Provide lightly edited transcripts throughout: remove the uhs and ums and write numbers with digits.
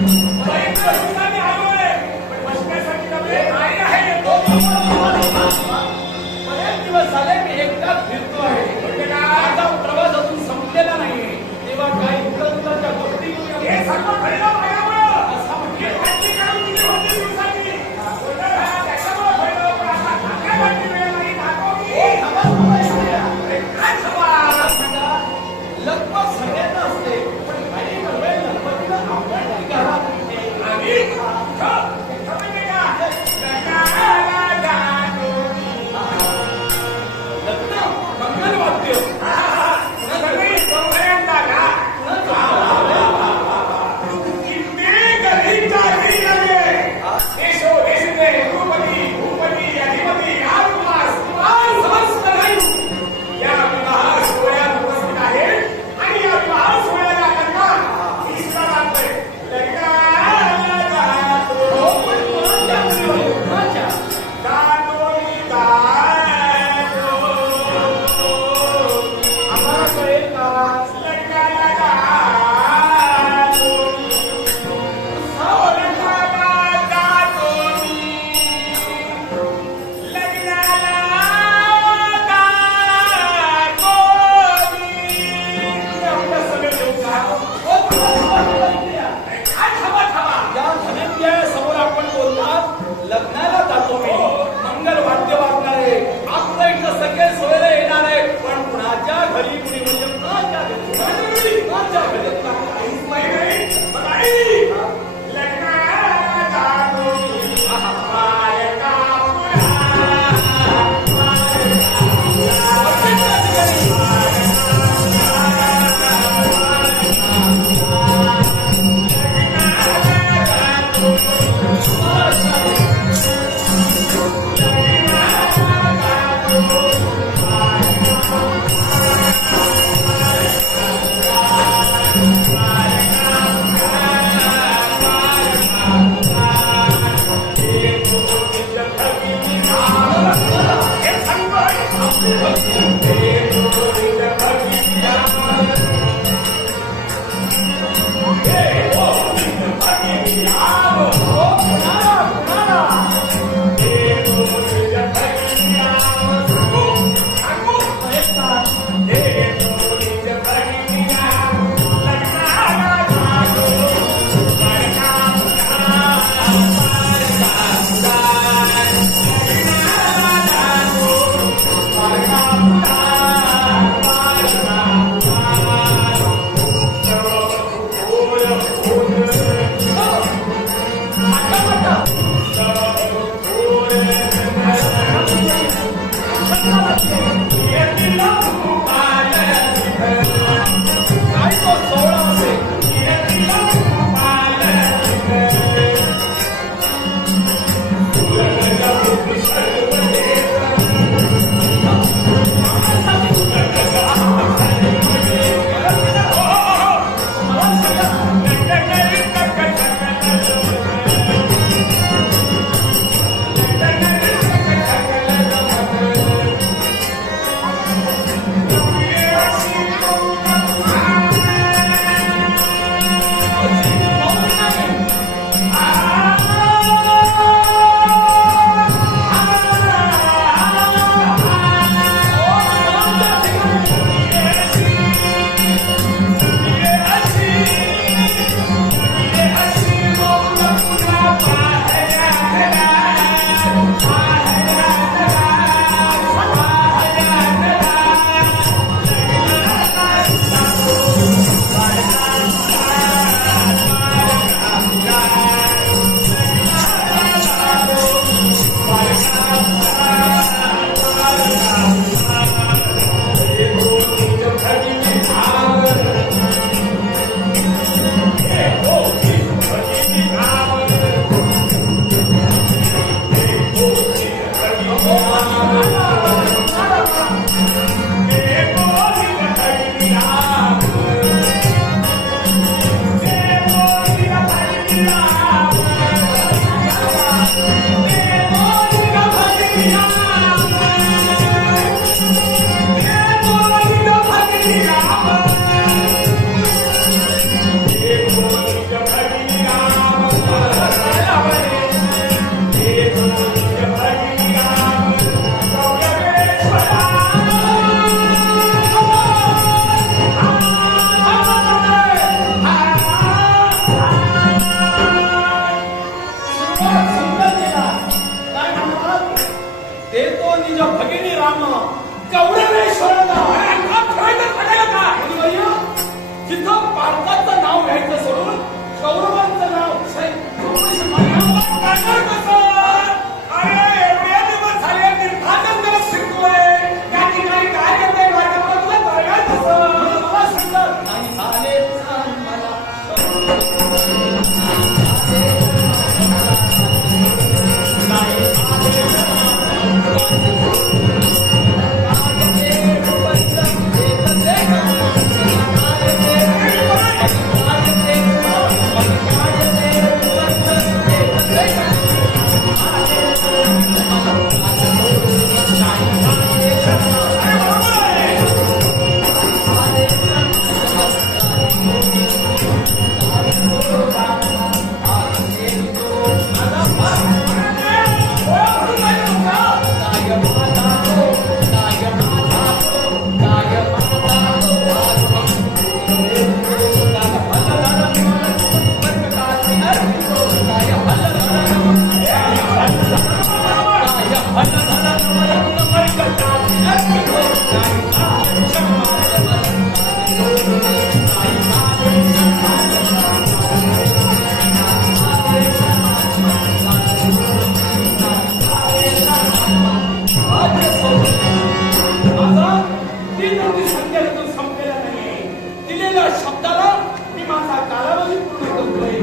बरेच दिवस झाले मी एकटाच फिरतो आहे. माझा प्रवास अजून संपलेला नाहीये. तेव्हा काही इकडच्या गोष्टी हे सर्व घडलं माझ्यामुळं. असं म्हणजे लगभग सगळ्यांना असते, पण काही वेळ गणपतीला आपण घरात लग्नाला जातो मी. मंगल वाद्य वाजणार आहे. आपल्या इथं सगळे सोयरे येणार आहे. पण कुणाच्या घरी कुणी म्हणजे कुणाच्या घरी कुणाच्या घरी Hey!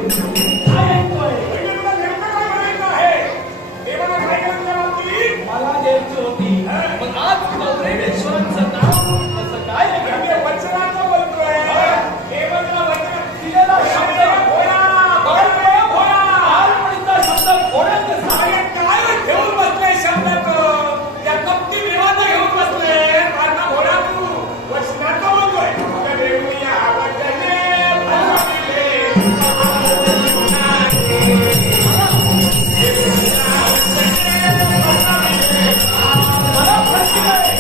काय ऐकतोय? तुला नेमकं काय म्हणायचं आहे? देवाला काय करायचं बाबतीत? मला द्यायची होती पण आज गौरेश्वरांचं नाव असं काय आहे? म्हणजे वचनाचं बोलतोय. देवाला वचन दिलेला शब्द भोळा, भोळा, भोळा. लहानपणीचा शब्द घोड्यात कसा? अरे काय घेऊन बसले शब्दाचं? त्या कपटी विवाद घेऊन बसले. माझा भोळा तू वचनाचं बोलतोय. तुझ्या देवळी आवाजाने बोलाविले. मला प्रश्न आहे.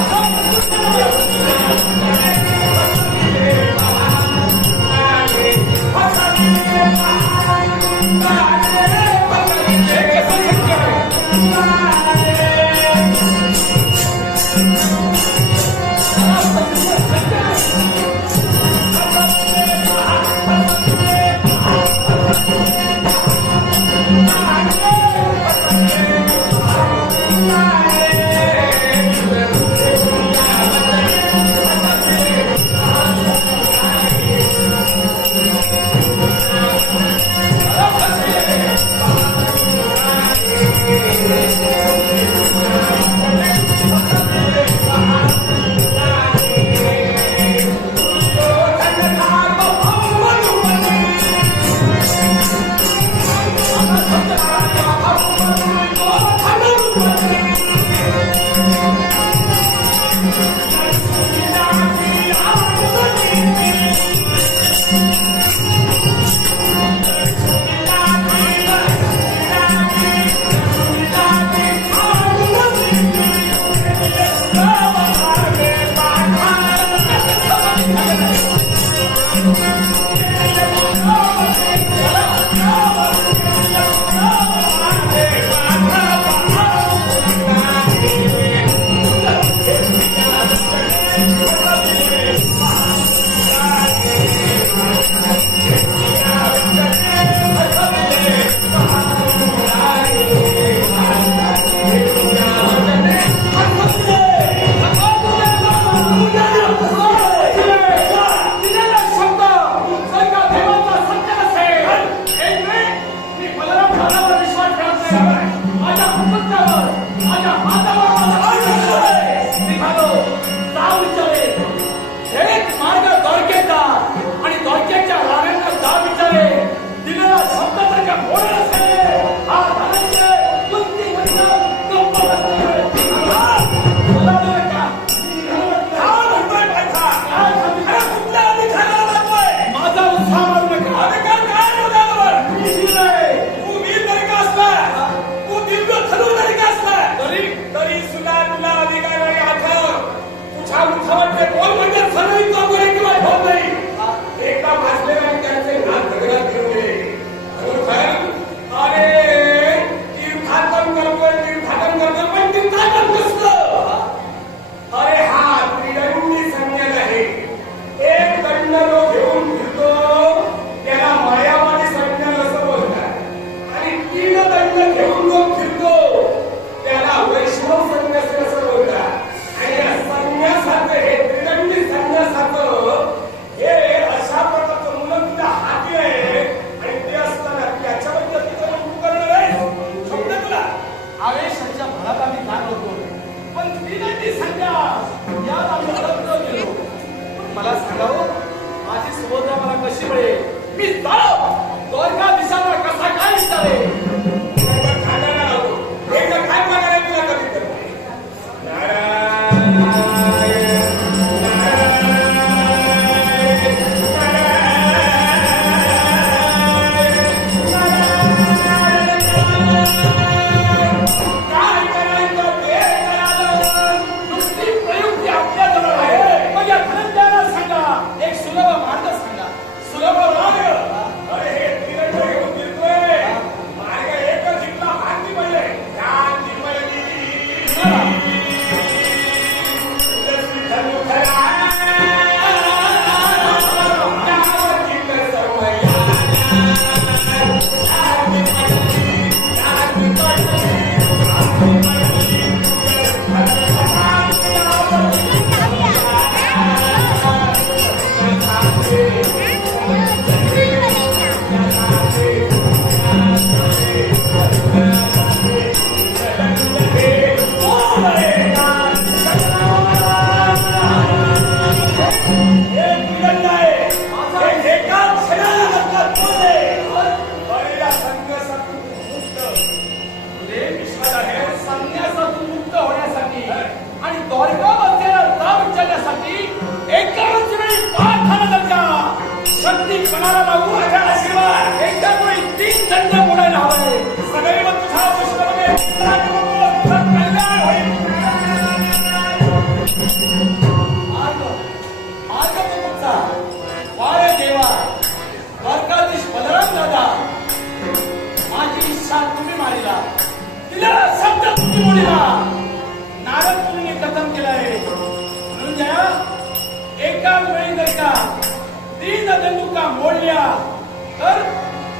असा प्रतीकपणाला लावू माझा आशीर्वाद एकदा कोणी 3 दंड मोडायला हवाय. सदैव तुझा पुष्कळमे तुझं कल्याण होईल. मार्ग तुमचा वारे देवा द्वारकाधीश बलराम दादा माझी इच्छा तुम्ही मारिला तिला शब्द तुम्ही मोडिला. नारद मुनीने कथन केलं आहे म्हणून जया एका वेळी जर का 3 दंडुका मोडल्या तर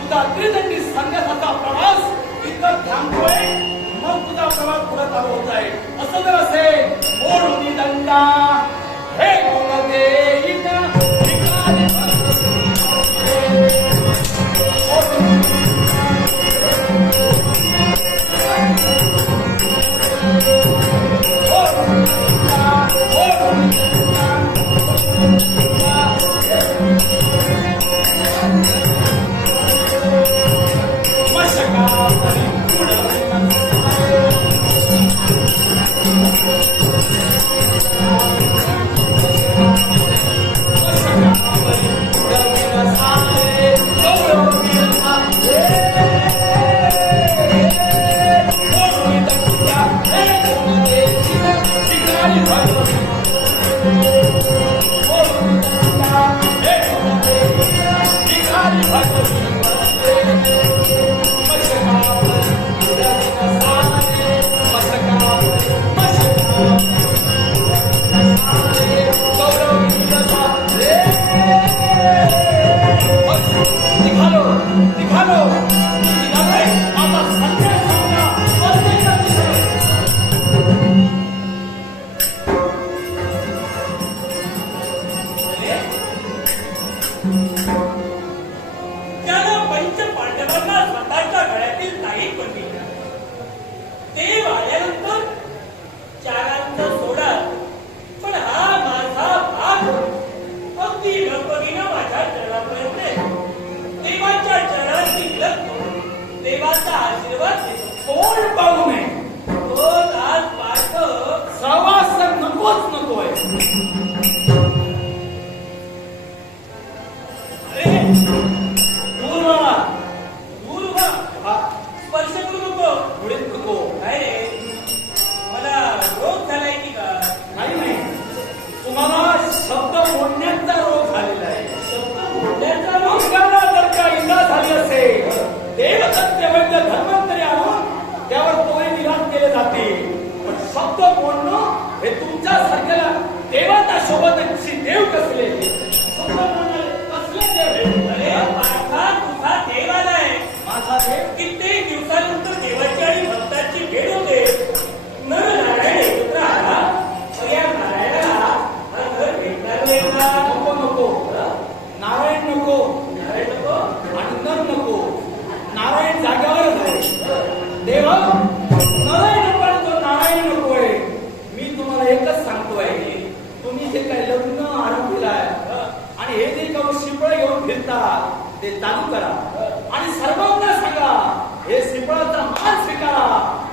तुझा त्रिदंडी संन्यासाचा प्रवास इथं थांबतोय. मग तुझा प्रवास पुढे चालू होत आहे. असं जर असेल मोडून दंडा हे बोल देईना ठिकाणी ते चालू करा आणि सर्वांना सांगा हे श्रीफळाचा मान स्वीकारा.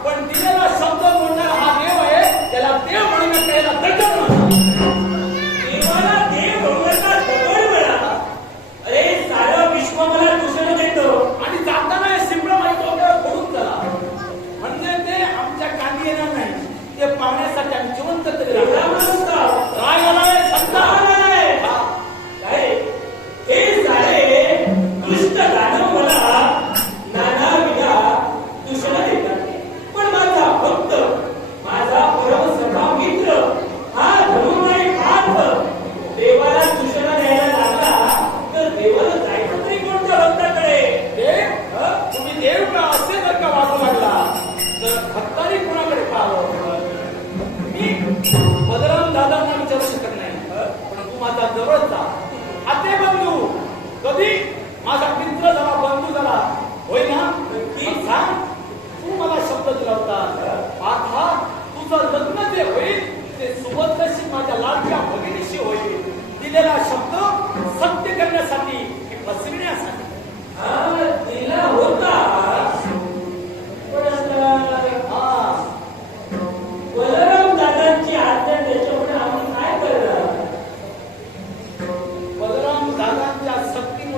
पण दिलेला शब्द बोलणारा हा देव आहे, त्याला देव म्हणून त्याला दर्जा देवाला देव भगवंता दगड म्हणा. अरे सारं विश्व मला दूषण देतो आणि जाताना हे श्रीफळ माहिती आपल्याला फोडून चला, म्हणजे ते आमच्या कांदी येणार नाही, ते पाहण्यासाठी आम्ही जिवंत तरी रागाला संता काय हे सारे दुष्ट दानव मला नाना विधा दूषण देतात. पण माझा भक्त, माझा परम सखा मित्र हा धनुर्माई पार्थ देवाला दूषण द्यायला लागला तर देवाला जायचं तरी कोणत्या भक्ताकडे? देव तुम्ही देव का असे जर का वागू लागला तर भक्तांनी कोणाकडे पाहावं? मी बलराम दादांना विचारू शकत नाही, पण तू माझा जवळचा आते बंधू, कधी माझा मित्र झाला, बंधू झाला, होय ना? सांग, तू मला शब्द दिला होता, आता तुझं लग्न जे होईल ते सुभद्रेशी माझ्या लाडक्या भगिनीशी होईल. दिलेला शब्द सत्य करण्यासाठी, फसविण्यासाठी दिला होता. पण बलराम दादांची आज्ञा त्याच्यामुळे आम्ही काय करणार? बलराम दादांच्या सक्तीमुळे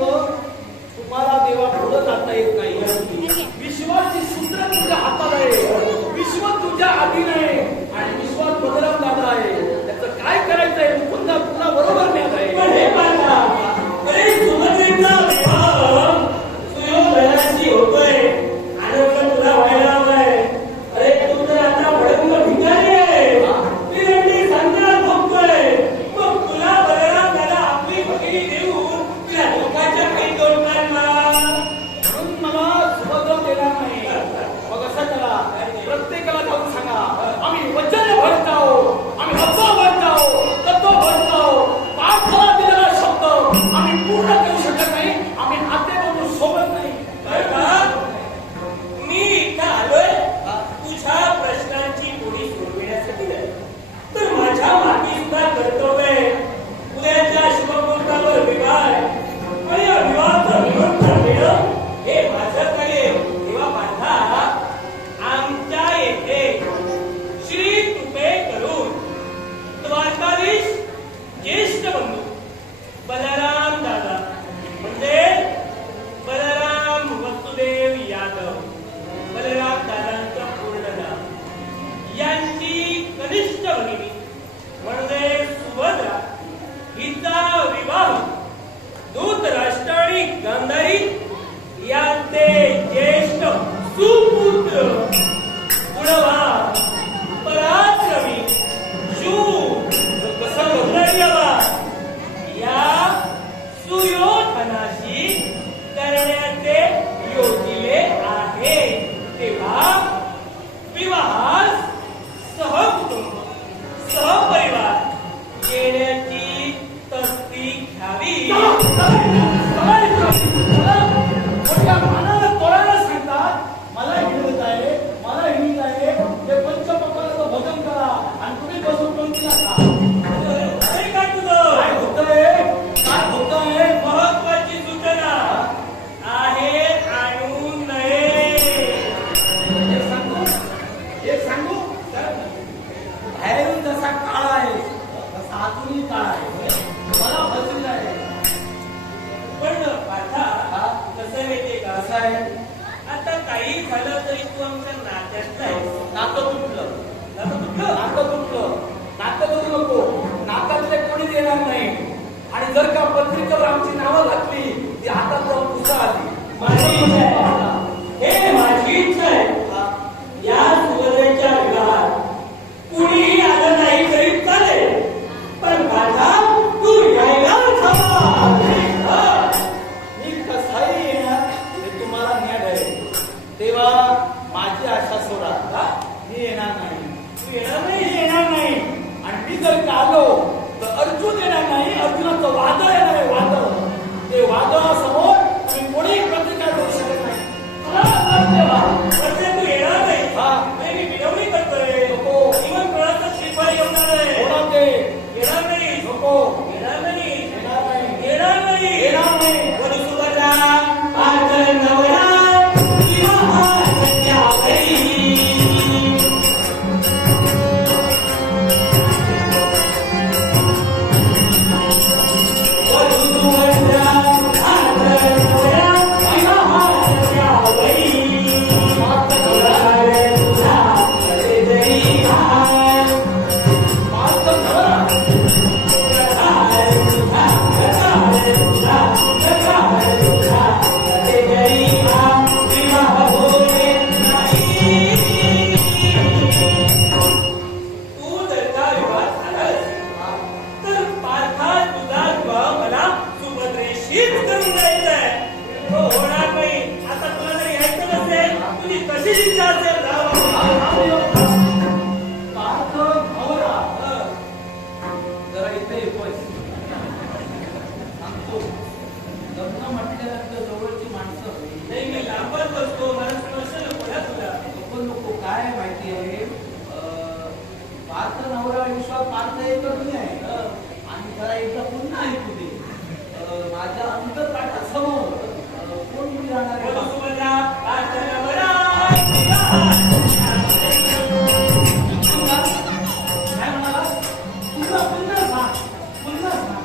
मनाशी करण्याचे योजिले आहे. तेव्हा विवाहास सहकुटुंब सहपरिवार येण्याची तस्ती घ्यावी. मोठ्या मानाला तोडायला सांगतात. मला हिंडत आहे, मला हिंडत आहे, ते पंचपक्वान्नाचं भजन करा आणि तुम्ही बसून कोणती नका. अरे काय तुझं काय होतंय, काय होतंय? महत्वाची सूचना आहे आणू नये. एक सांगू बाहेरून जसा काळा आहे तसा आतूनही काळा आहे. मला बसलेला आहे. पण पाठा कसं माहितीये का, कसं आहे? आता काही झालं तरी तू आमच्या नात्यातला आहेस. नातं तुटलं, नातं तुटलं? नातं तुटलं. नातं तुटू नको. नात्यातले कोणी देणार नाही. आणि जर का पत्रिकेवर आमची नावं घातली ती हातात जाऊन पुसा आली. माझी इच्छा आहे, हे माझी इच्छा आहे, या सुभद्रेच्या विवाहात कुणीही आलं नाही तरी चालेल, पण माझा तू यायलाच हवा. मी कसाही येणार हे तुम्हाला न्याय आहे. तेव्हा माझी आशा सोडा. मी येणार नाही. तू येणार मी नाही? येणार नाही. आणि मी जर का आलो तर अर्जुन येणार नाही. अर्जुनाचं वादळ येणार आहे. वादळ. ते वादळासमोर मी कोणी प्रतिकार करू शकत नाही. तुला वादळ तेव्हा. म्हणजे तू येणार नाही? हा. नाही, मी विनवणी करतोय. नको. इवन कोणाचं श्रीफळ येणार आहे? होणार ते. येणार नाही. नको. येणार नाही. येणार नाही. येणार नाही. येणार नाही. वधू सुभद्रा पातळ नवरा विवाहाच्या घरी. जरा इथे येतोय. सांगतो लग्न म्हटल्यानंतर जवळची माणसं नाही, मी लांबच बसतो. मला स्पर्श नको ना तुला. नको नको. काय माहिती आहे, पार्थ नवरा विश्वास पार्थ एकच नाही आहे. आणि जरा एकदा पुन्हा ऐकू दे. माझ्या अंतरपाठासमोर कोण मुली राहणार आहे? वधू सुभद्रा पातळ नवरा. काय म्हणाला? पुन्हा पुन्हा सांग. पुन्हा सांग.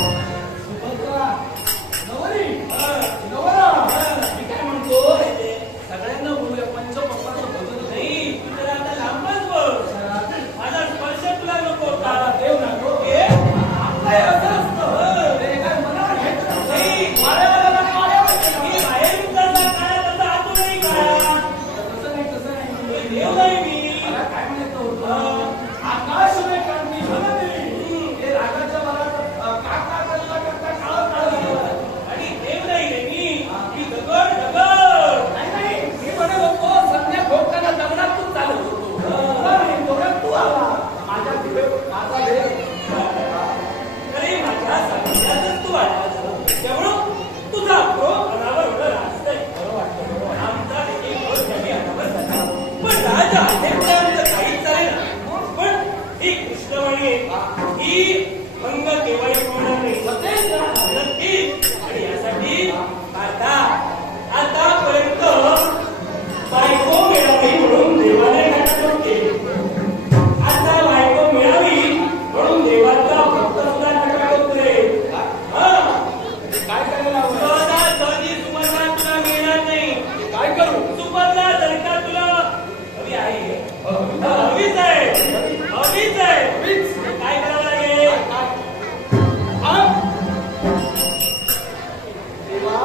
सुभद्रा नवरी नवरा. मी काय म्हणतो, सगळ्यांना बोलूया. पंचपक्वान्नाचं भजन नाही, तू जरा आता लांबच बस. माझा स्पर्श तुला नको होता. देव नको. आपलं हे असं असतं. ते काय मनावर घ्यायचं नसतं. वाड्यावाल्याला वाड्यावर मी ठेवा. बाहेरून जसा काळा तसा आतूनही काळा. तसं नाही, तसं नाही. देव नाही मी. मला काय म्हणायचं होतं, आकाश में काढणी भरली. हे रागाच्या मनात काका करता करता काळं काळं झालं. आणि देव नाही रे मी. मी दगड दगड. नाही नाही, मी म्हणत होतो संध्या भोगताना लग्नातून चालत होतो. तुला नाही, दोघात तू आला. माझा देव. अरे माझ्या सांगितल्यातच तू आला. त्यामुळं तुझा क्रोध अनावर होणं राहतंय. बरं वाटतं, बरं वाटतं. आमचा एक क्रोध कमी अनावर झाला. पण राजा अनेकदा काहीच चालेल. पण ही कृष्णवाणी आहे. ही भंग केव्हाही होणार नाही. सतेज राहा. नक्कीच. आणि यासाठी आतापर्यंत बायको मिळावी म्हणून देवाने नाटक केले. आता बायको मिळावी म्हणून देवाचा भक्त सुद्धा नाटक करेल. काय करायला हवं? सहजासहजी सुभद्रा तुला मिळणार नाही. काय करू? सुभद्रा जर का तुला हवी आहे, हवीच आहे, हवीच आहे, मीच. काय करावं लागेल? तेव्हा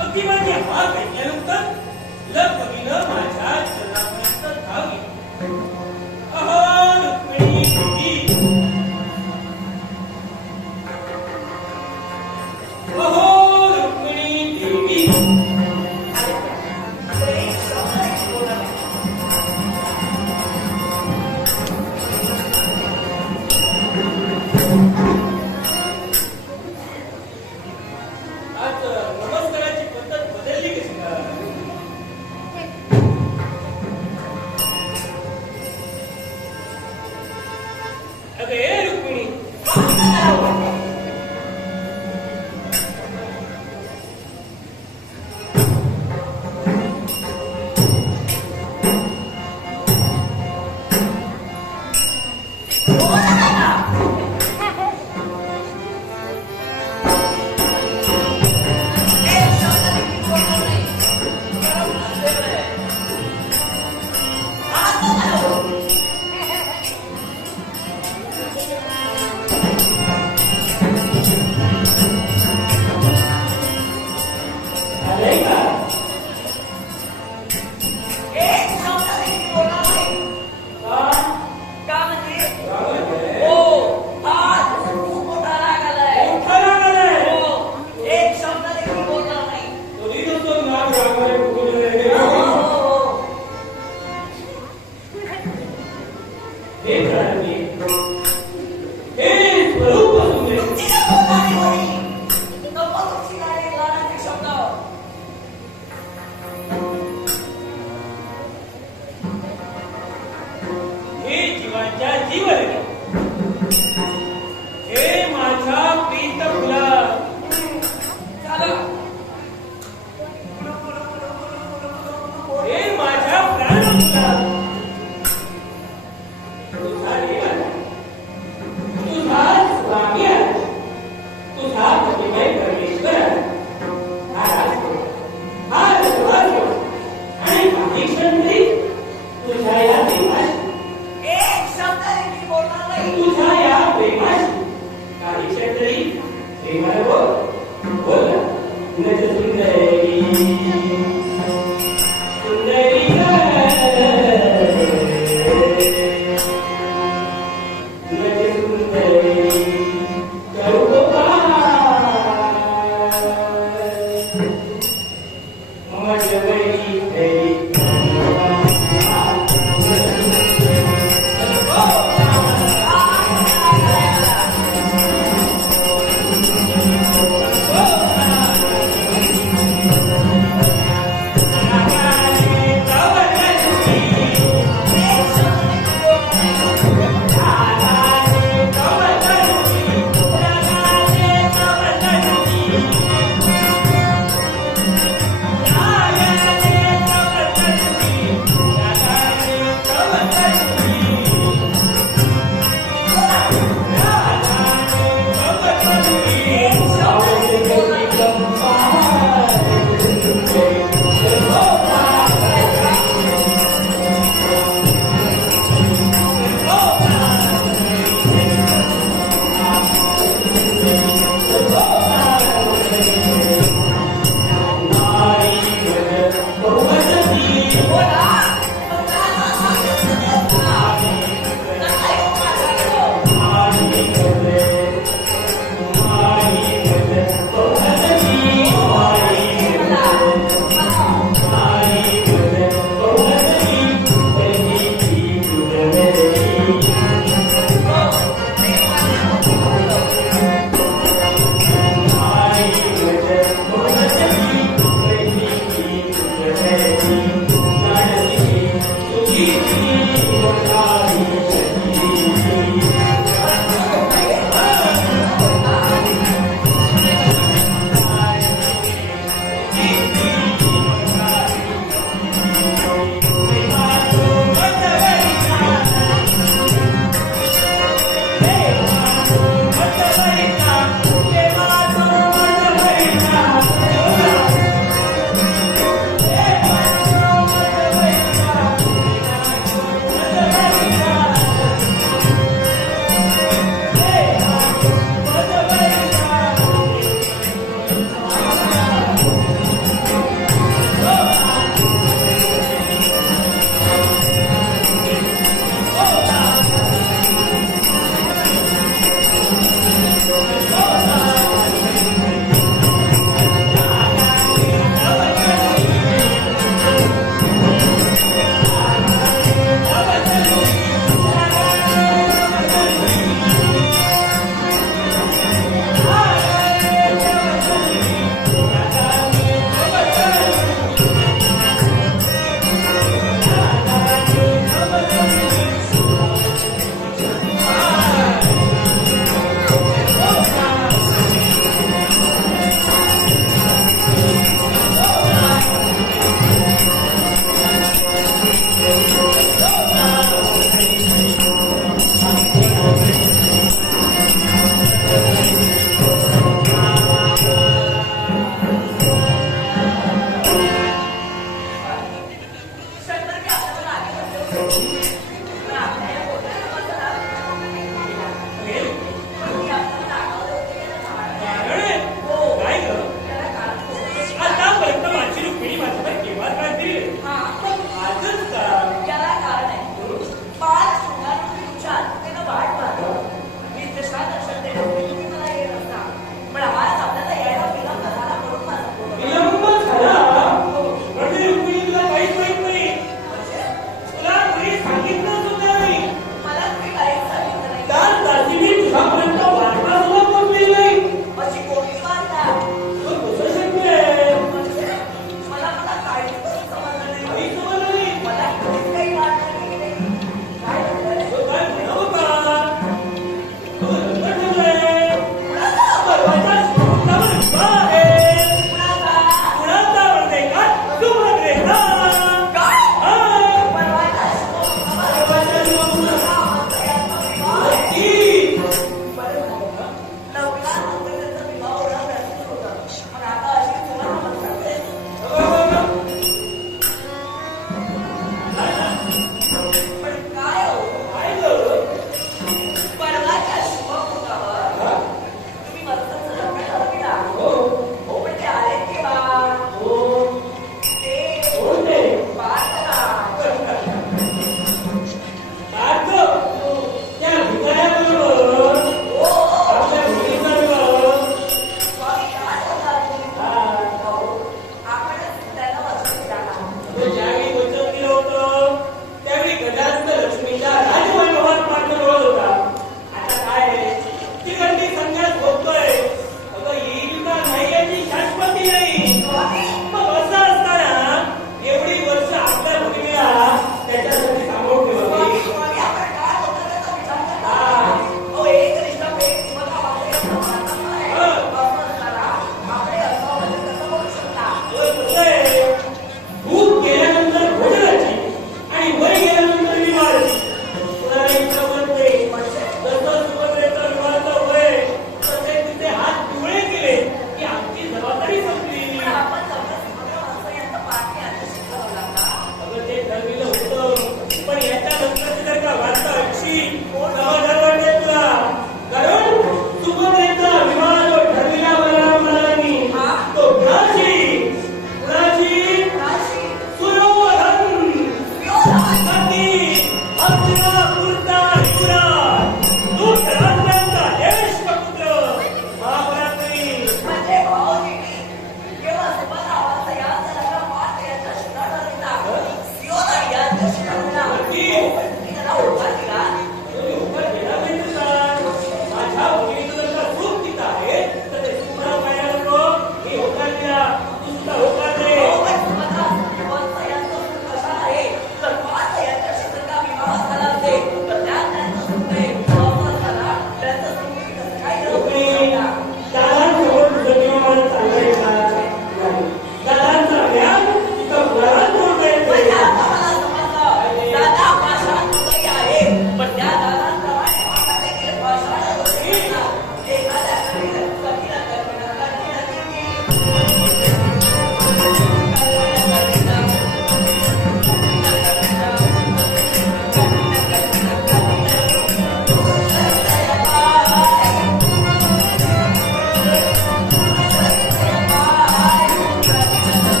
अगदी माझी हात ऐकल्यानंतर लपवीनं माझ्या चरणापर्यंत धावली. अहो रुक्मिणी देवी, अहो रुक्मिणी देवी. आज नमस्काराची पद्धत बदलली कशी का? अगं ए रुक्मिणी, आलंय का? मोठा राग आलाय. तरी तो नाग रागाने फुगलेला आहे. हे प्राणी, हे स्वरूप असून दे. प्रेमाने बोल बोल ना नज सुंदरी सुंदरी नज सुंदरी करू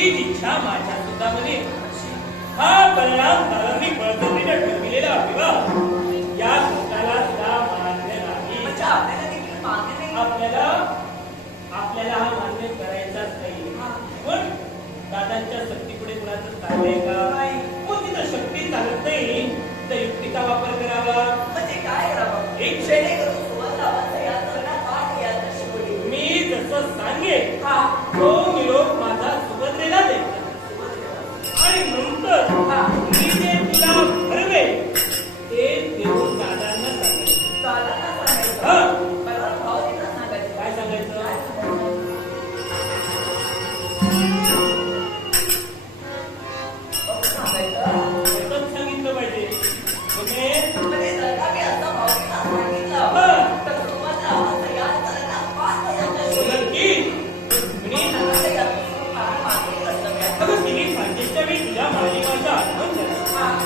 हीच इच्छा माझ्या सुद्धा मध्ये हा परिणामकारांनी बळजबरीने ठरविलेला विवाह या लोकाला सुद्धा मान्य नाही. म्हणजे आपल्याला देखील मान्य नाही. आपल्याला हा मान्य करायचाच नाही. पण दादांच्या शक्तीपुढे कुणाचं चाललंय का? मग तिथं शक्ती चालत नाही तर युक्तीचा वापर करावा. म्हणजे काय करावं? एक जेणेकरून सुवर्ण या लग्नात पाठ यायला शिकवली. मी जसं सांगेन हा तो निरोप माझा सुभद्रेला द्यायचा आणि नंतर मी जे तुला ठरवे ते देऊन दादांना सांगायचं. दादांना सांगायचं. हा. मला भावजींना सांगायचं. काय सांगायचं? सांगायचं. एकच सांगितलं पाहिजे. तुम्ही म्हणजे जर का मी असं भावजींना सांगितलं हा. तर सुवर्ण या लग्नात पाठ यायला शिकवली. नक्की मी नंतर यातून फार मागे कर्तव्य आहे. अगं तिने सांगितल्या मी तुझ्या मालिकाचा आठवण झाला.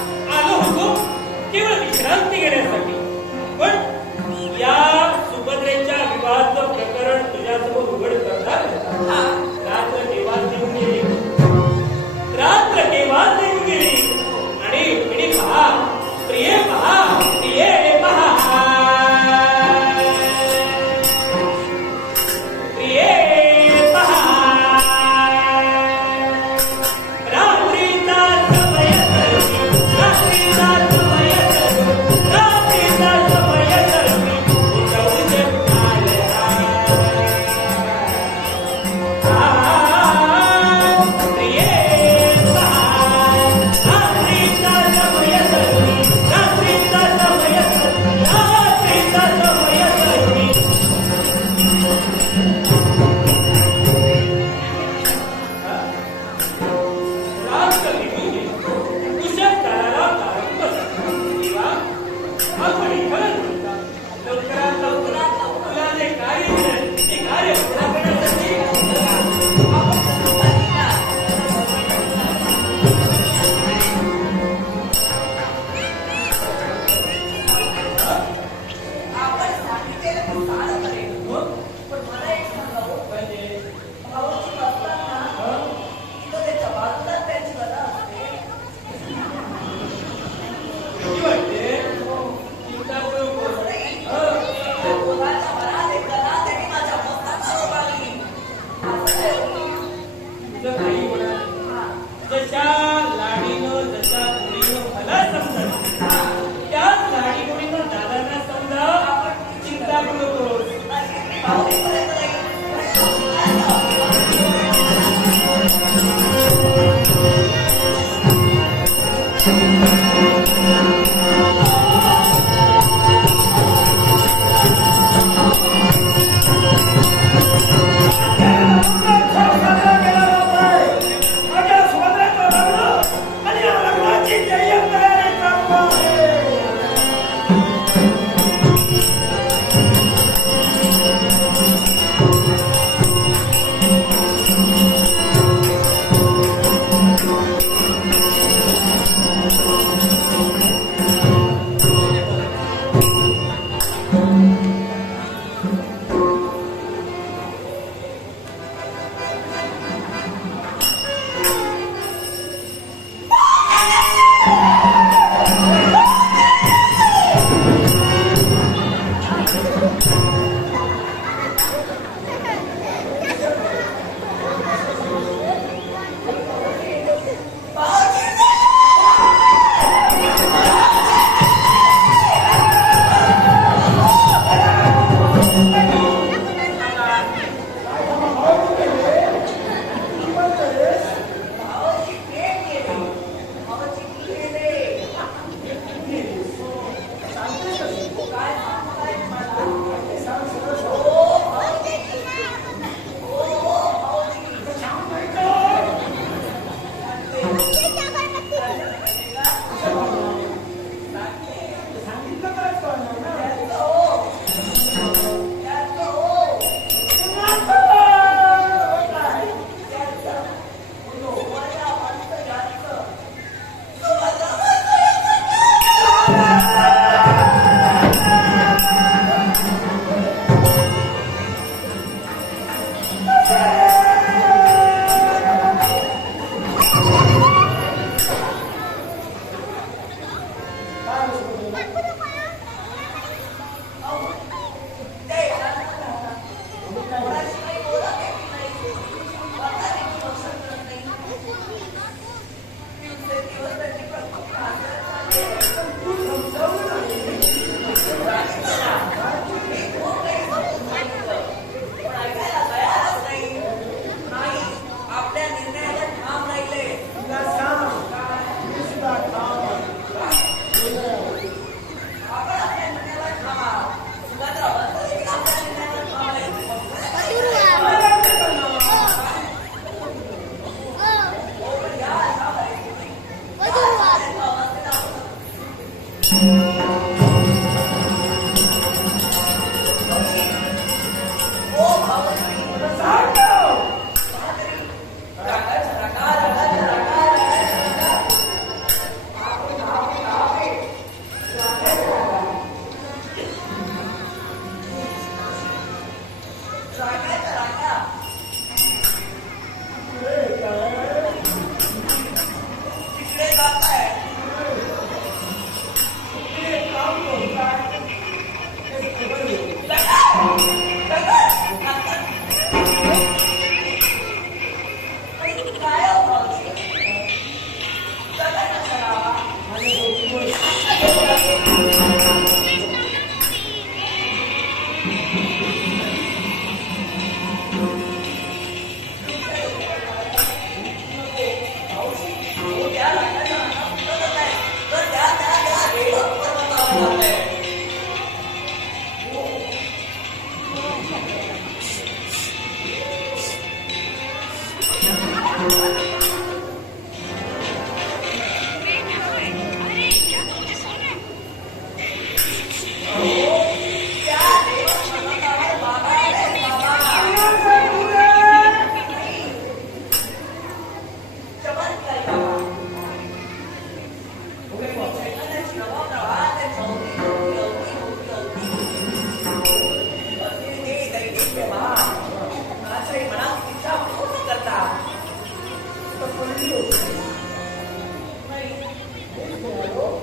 पडली होती.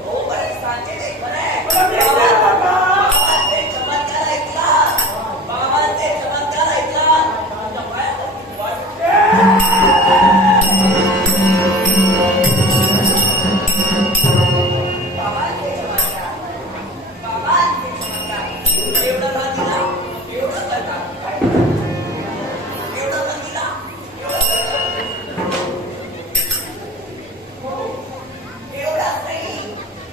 हो बरे सांगते ते बरे मला मी ऐकलं बाबा. बाबांचे चमत्कार ऐकला बाबांचे चमत्कार ऐकला माझ्या पायात वाट बाबांचे चमत्कार बाबांचे चमत्कार एवढं का दिला एवढं करता एवढं का दिला एवढं करता एवढंच नाही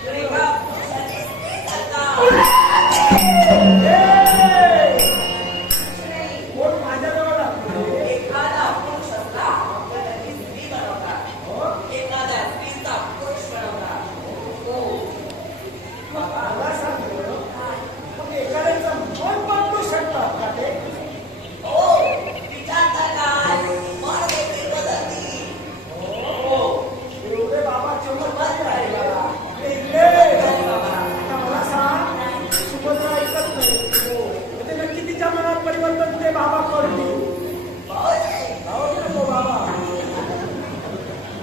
तरी का पुरुषाची स्त्री करता कोण माझ्याजवळ आलं? एखादा पुरुष असला तर त्याची स्त्री बनवतात एखाद्या स्त्रीचा पुरुष बनवतात हो मला सांग बरं, मग एखाद्याचं मन बदलू शकतात का ते? हो विचारता काय मन देखील बदलती हो एवढे बाबा चमत्कारी बदल आहे. बाबा आणि इकडे बाबा आता मला सांग, सुभद्रा ऐकत नाही. म्हणजे नक्की तिच्या मनात परिवर्तन ते बाबा करतील. भाऊजी हो की नको बाबा?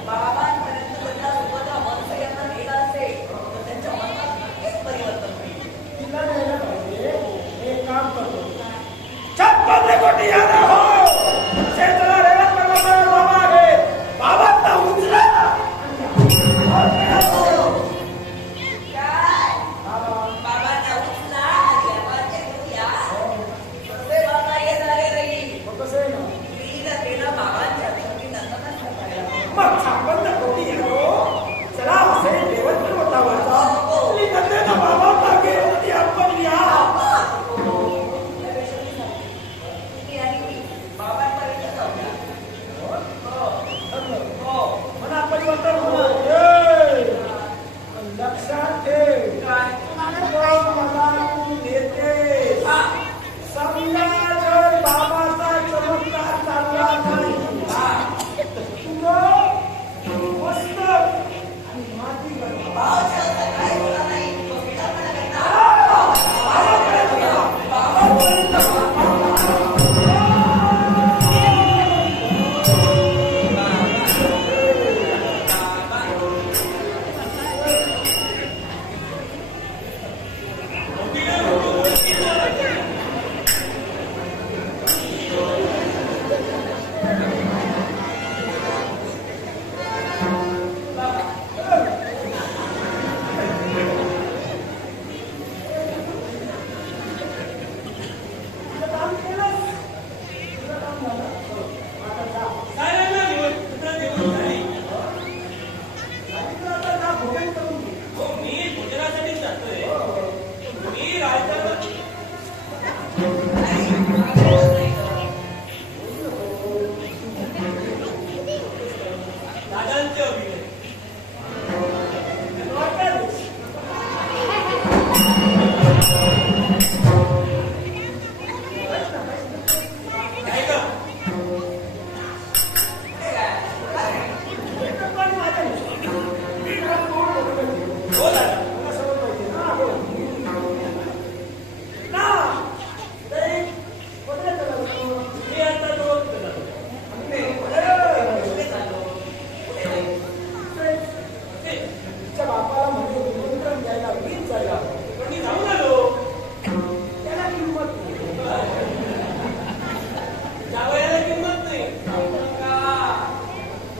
बाबांपर्यंत त्यांना सुभद्रा मनसयंत्र नेलं असेल तर त्यांच्या मनात नक्कीच परिवर्तन होईल तिला न्यायला पाहिजे. एक काम करतो. 56 कोटी यादव हो. शेतला रेवत पर्वतावर बाबा आहे. बाबांना उचला. काय बाबांना उचला आणि बाबांचे घेऊया कसे बाबा येणारे नाही मग कसं आहे ना? स्त्रीला केलं बाबांच्या शेवटी नंतरच करायला मग 56 कोटी यादव चला असे रेवत पर्वतावरचा मी त्यांना बाबांना घेऊन ती आपण या. बाबांपर्यंत जाऊया मनात परिवर्तन होणार. पण लक्षात ठेव, मग मला तू नेते. समजा जर बाबाचा चमत्कार चालला नाही तुला मस्तक आणि माती बनवा. काय बोला नाही तो विचारपणा करता तुझं काम केलंस. तुझं काम झालं. आता जा. साऱ्यांना निमंत्रण देऊन झाली. आणि तू आता जा भोजन करून घे. हो मी भोजनासाठीच जातोय. मी राजकारण दादांचे अभिनय वाटलंच. नाही का? एकच पाणी माझ्या नाही. मी घरात कोण बोलत नाही. हो दादा. मला सवय पाहिजे ना. हो. ना. नाही. कोणाला चालवतो? मी आता तो तिच्या बापाला म्हणजे निमंत्रण द्यायला मीच जायला. पण मी जाऊन आलो. त्याला किंमत नाही. जावयाला किंमत नाही.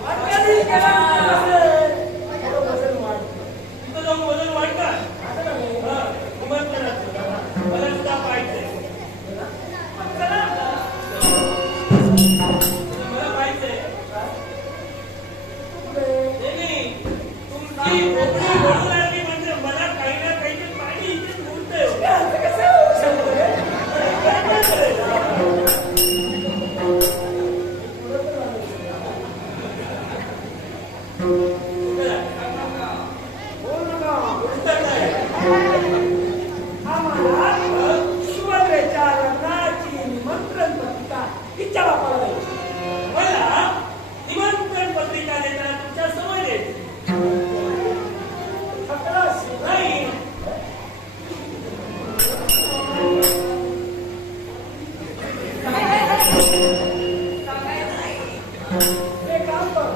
वाटली त्याला असेल. थोडं वजन वाढतं. तिथं जाऊन वजन वाढणार. असं नाही. हा, निमंत्रणाचं. मला सुद्धा पाहायचंय. पण चला. मला पाहायचंय. पुढे. नाही, तुमची बोबडी बोलू लागली म्हणजे मला काही ना काही पाणी इथे उडतंय. असं कसं होऊ शकतं रे? काय करायचं? बोल नका. उडतं काय? आम्हाला सुभद्रेच्या लग्नाची निमंत्रण पत्रिका तिच्या बापाला द्यायची. मला निमंत्रण पत्रिका देताना तुमच्या समोर येईल. खतरास. नाही. सांगायचं नाही हे काम कर.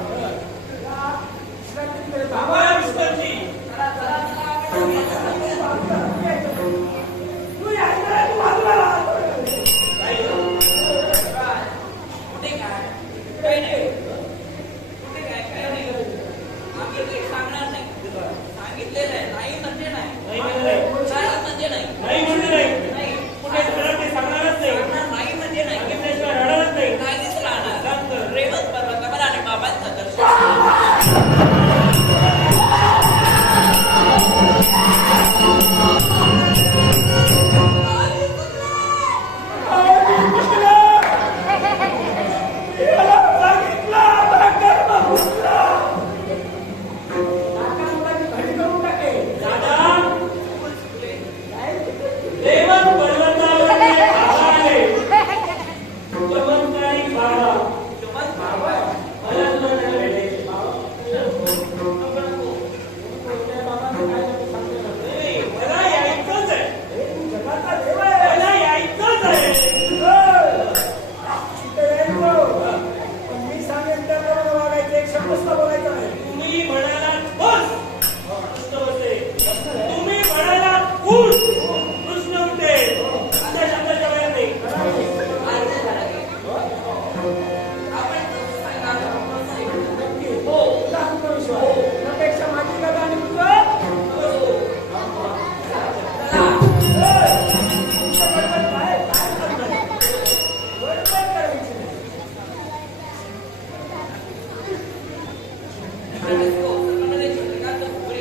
नाट्यस्को सर्वांना चंद्रकांत फुगरे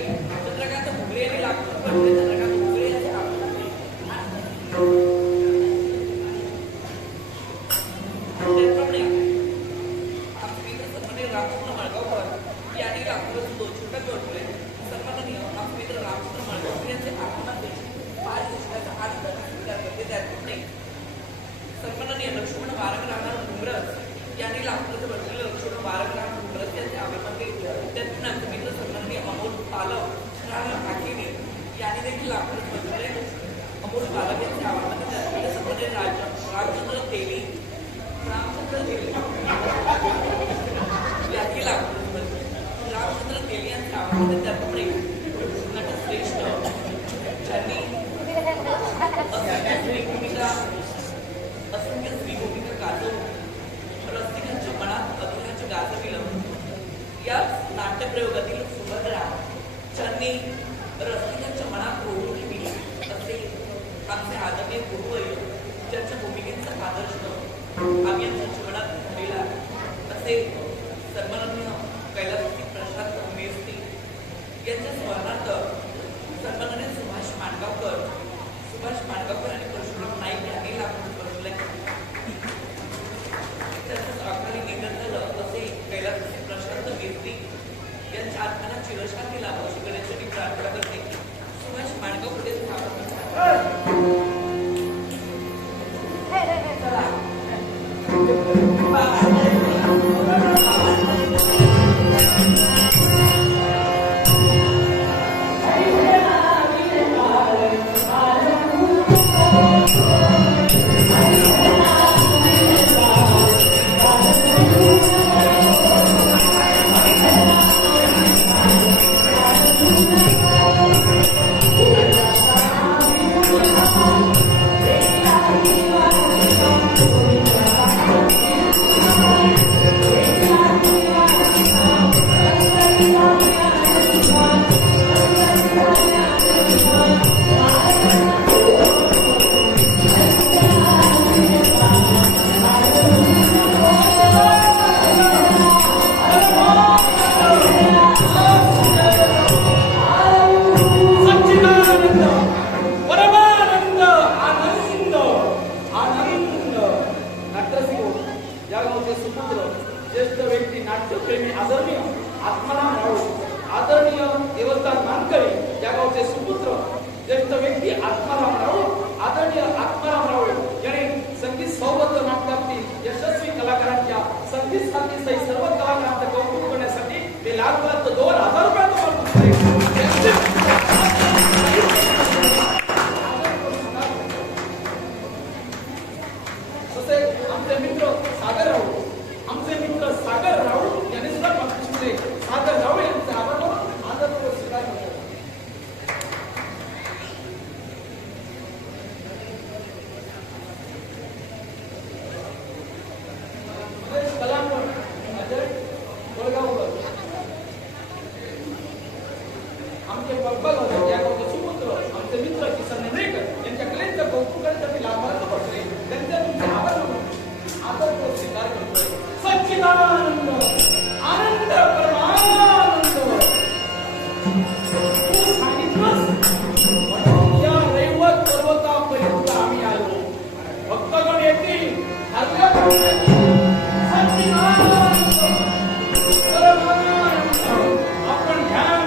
यांनी लागतो चंद्रकांत फुगरे यांचे त्याचप्रमाणे आमचे मित्र सन्माननीय रामचंद्र माळगावकर यांनी लागतो दोन छोटा जोडले सन्माननीय आमचे मित्र रामचंद्र माळगावकर यांचे आगमन 5 दिवसाचा आनंद स्वीकार करते. त्याचप्रमाणे सन्माननीय लक्ष्मण बारक राहणार डुंगरस यांनी लागतो बसलेले लक्ष्मण बारक राहणार डुंगरस यांचे आगमन केले. त्यातून आमचे मित्र सन्माननीय अमोल पालव राहणार आखिने यांनी देखील लागतो बसलेले अमोल पालव यांचे आगमन केले. सन्माननीय रामचंद्र तेली यांनी लागतो रामचंद्र तेली यांचे आगमन. त्याचप्रमाणे नटश्रेष्ठ ज्यांनी असंख्य स्त्री भूमिका गाजवून रसिकांच्या मनात अधुराचे गाजविलं. याच नाट्यप्रयोगातील सुभद्रा ज्यांनी रसिकांच्या मनात रोवून ठेवली असे आमचे आदरणीय गुरुवर्य ज्यांच्या भूमिकेचा आदर्श आम्ही आमच्या जीवनात घडलेला असे सन्माननीय कैलासवासी प्रशांत मेस्त्री यांच्या स्मरणार्थ सन्माननीय सुभाष मांडगावकर आणि परशुराम नाईक यांनी लागून बसले. त्याचंच अकाली निधन झालं असे कैलासवासी प्रशांत मेस्त्री यांच्या आत्म्याला चिरशांती लाभो अशी गणेशांनी प्रार्थना करते. सुभाष मांडगावकर आपण ध्यान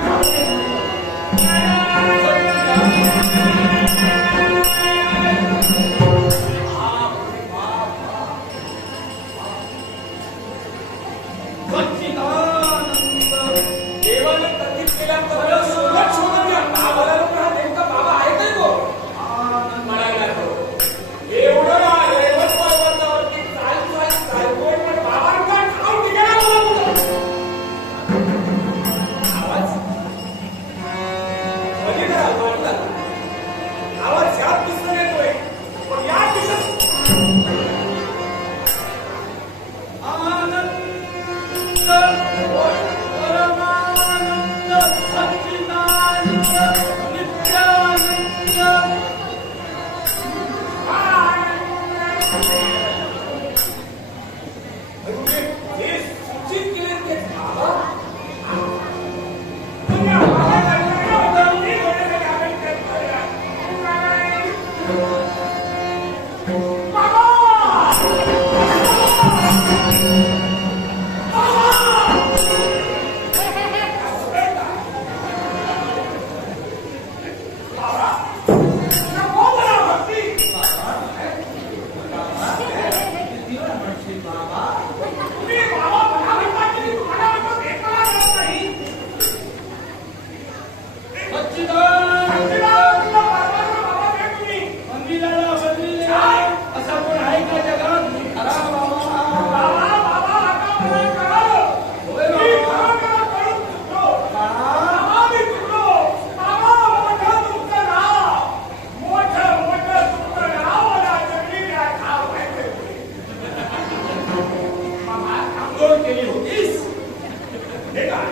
काय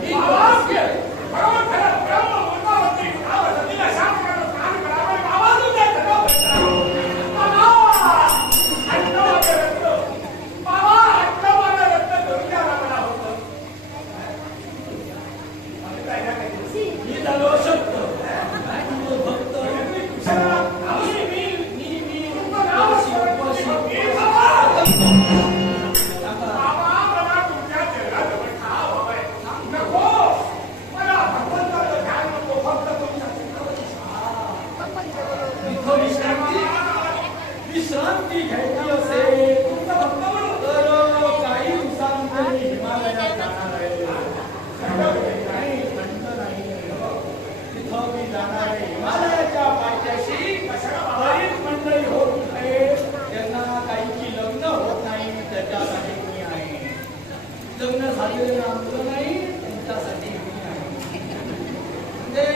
ही आवाज घे बरोबर खरं ब्रह्म मुद्दावरती आवाजाला शांत करून काम करावे आवाज उद्या ठरव बाबा अट्टवाले रत्न बाबा अट्टवाले रत्न करून द्या मला होतं काय नाही मी झालो शकतो भक्त विश्रांती घ्यायची असेल तर काही दिवसांनी हिमालयात जाणार आहे नाही थंड नाही तिथं मी जाणार आहे हिमालयाच्या पायथ्याशी बरीच मंडळी होत आहे त्यांना काहीची लग्न होत नाही त्याच्यासाठी मी आहे लग्न झालेले आमचं नाही त्यांच्यासाठी मी आहे म्हणजे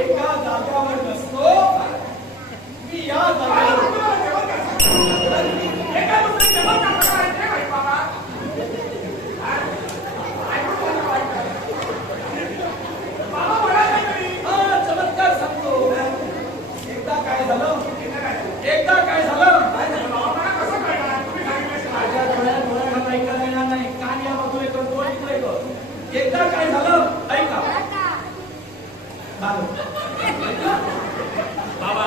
एका जागेवर नसतो मी या चमत्कार सांगतो एकदा काय झालं माझ्या डोळ्यात ऐकायला येणार नाही कान या बाजूला करतो एकदा काय झालं ऐका बाबा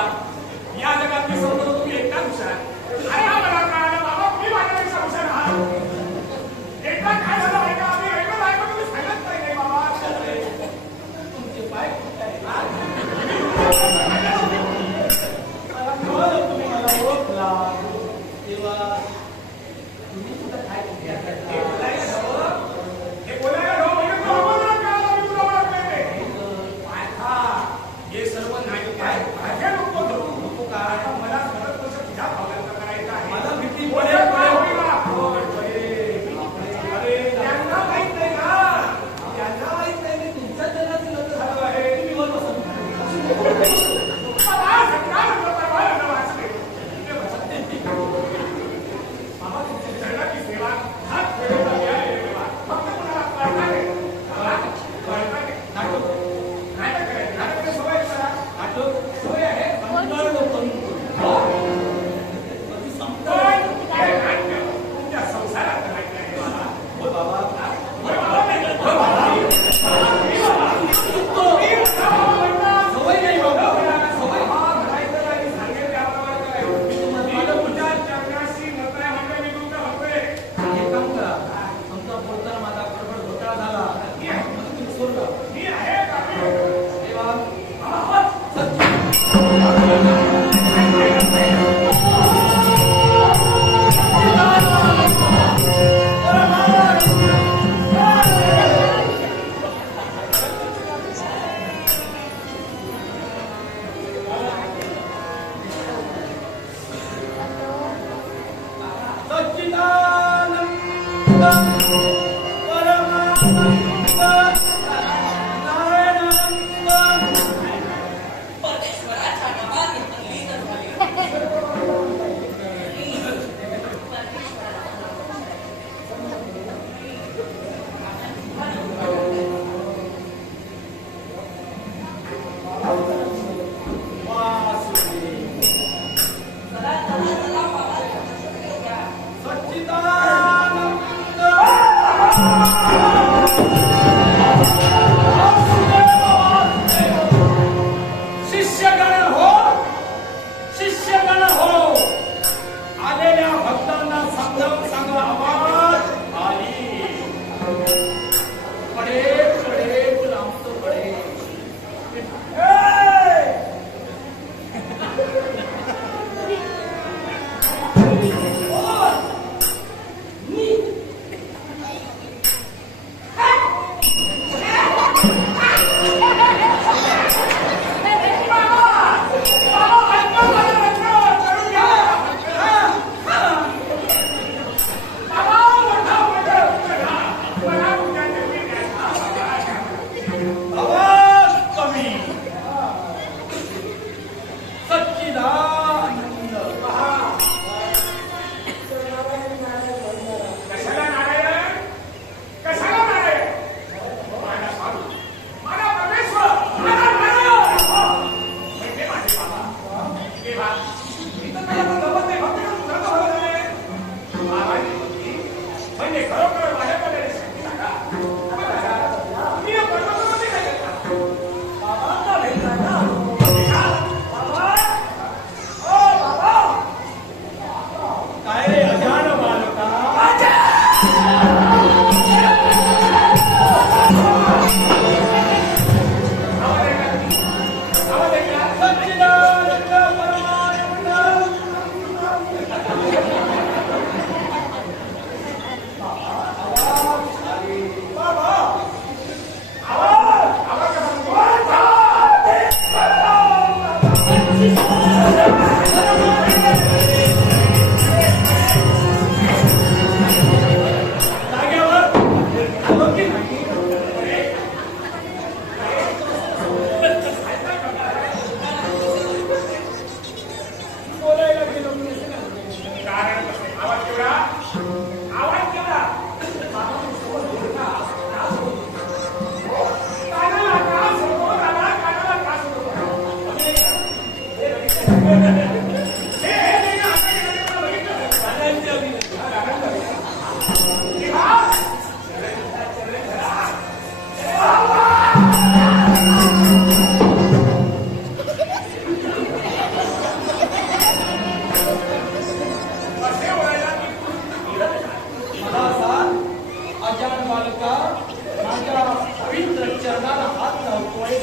या जगात मी समजतो तुम्ही एकटाच हुशार अरे हा मला कळालं बाबा तुम्ही माझ्यापेक्षा हुशार आहात एकदा काय झालं ऐका आम्ही ऐकत तुम्ही सांगत नाही बाबा तुमचे पाय तुम्ही मला ओळखला तेव्हा तुम्ही सुद्धा काय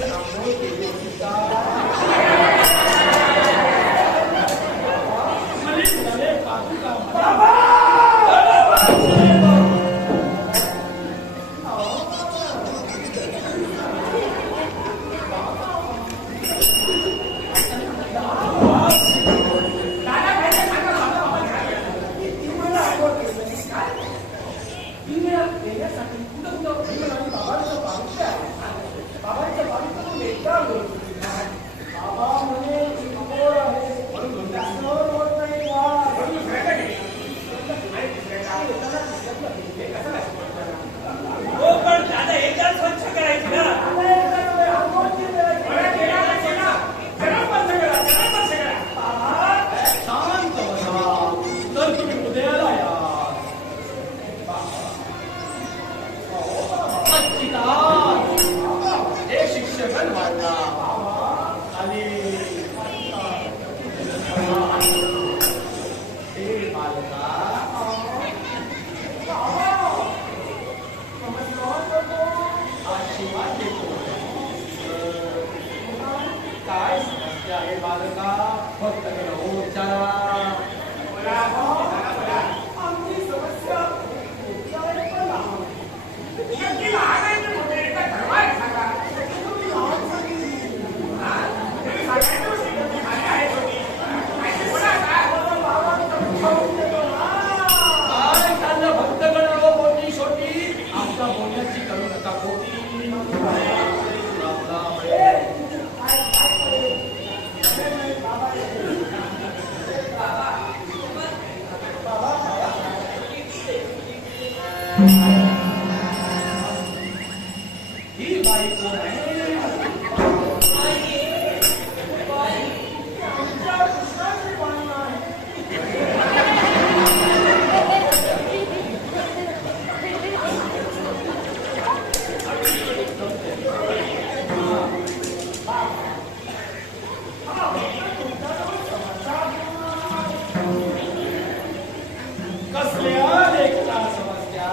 वेळेस आंघोळ केली होती का? मुली मुलाने पाहू का? हो पण दादा एकदा स्वच्छ करायची ना. शांत बसा. तर तुम्ही उद्याला या. एक शिक्षक वाढला आणि हे बालका आशीर्वाद देतो. काय समस्या आहे बालका? फक्त उपचारा. आमची समस्या काय चाललं भक्तगण हो मोठी छोटी? आमच्या बोलण्याची करू नका पोटी. ही बाई कोण आहे? कसल्या लेखना समस्या?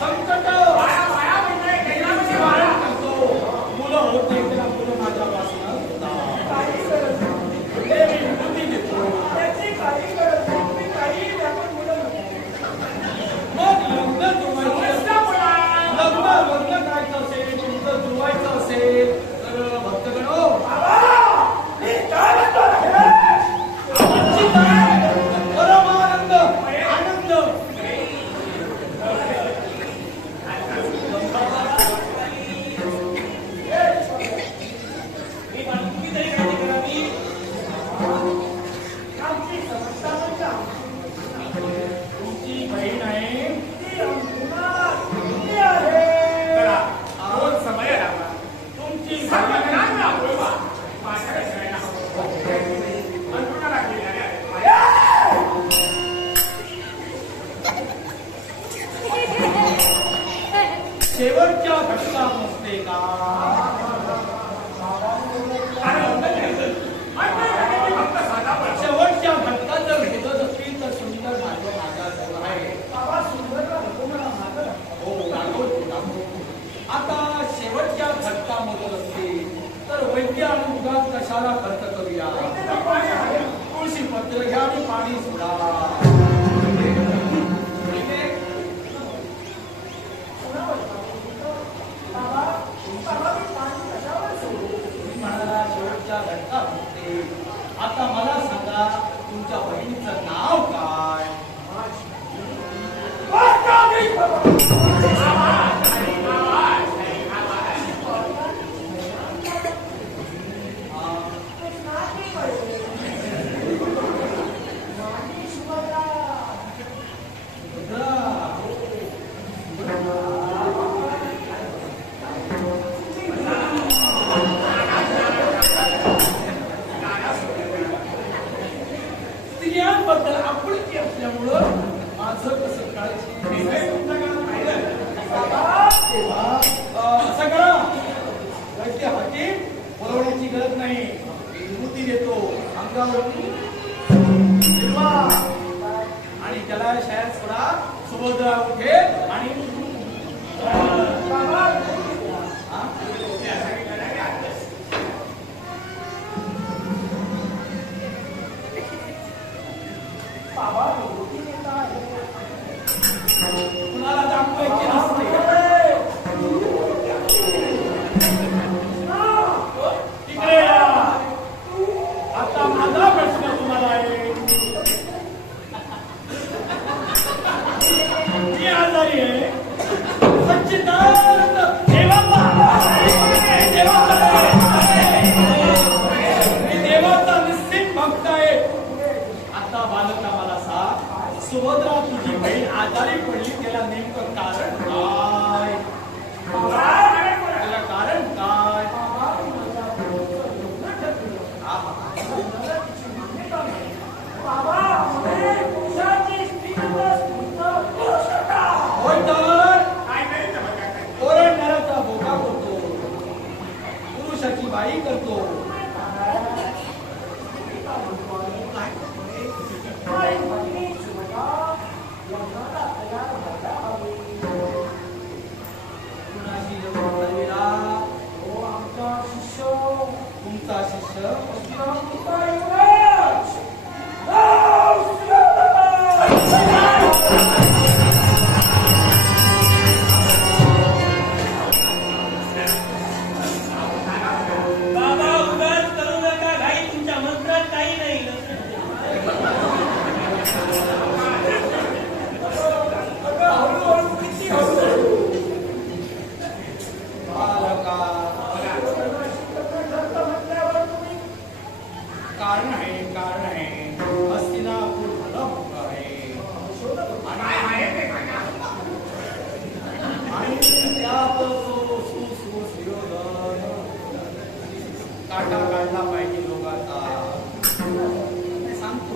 संकट मुलं होत नाही त्याला मुलं माझ्यापासून विभूती देतो. मग लग्न करायचं असेल, तुमचं जुळवायचं असेल तर भक्तगण हो परमानंद आनंद तुमची बहीण आहे तुमची शेवटच्या घटका नसते का? शेवटच्या घटका जर भेटत असतील तर सुंदर माझं माझ्याजवळ आहे. हो दाखवतो. आता शेवटच्या घटका मोजत असतील तर वैद्य आणि दुधात कशाला खर्च करूया? तुळशी पत्र घ्या आणि पाणी सोडा. शेवटच्या घटका होते. आता मला सांगा तुमच्या बहिणीचं नाव काय? स्त्रियांबद्दल आपुलकी असल्यामुळं माझं कसं काळजी असं करा. वैद्य हाती बोलवण्याची गरज नाही. विभूती देतो अंगावरती आणि त्याला शाळेत सोडा. सुभद्रा उठे आणि काही करतो. कुणाशी जवळ ठरविला? तुमचा शिष्य बाबा उगाच करू नका घाई, तुमच्या मंत्रात काही नाही. हळूहळू किती हळूहळू बालका. कारण आहे, कारण आहे. हस्तिनापूर भलं मोठं आहे आणि त्यात जो सुयोधन काटा काढला पाहिजे लोकांचा. सांगतो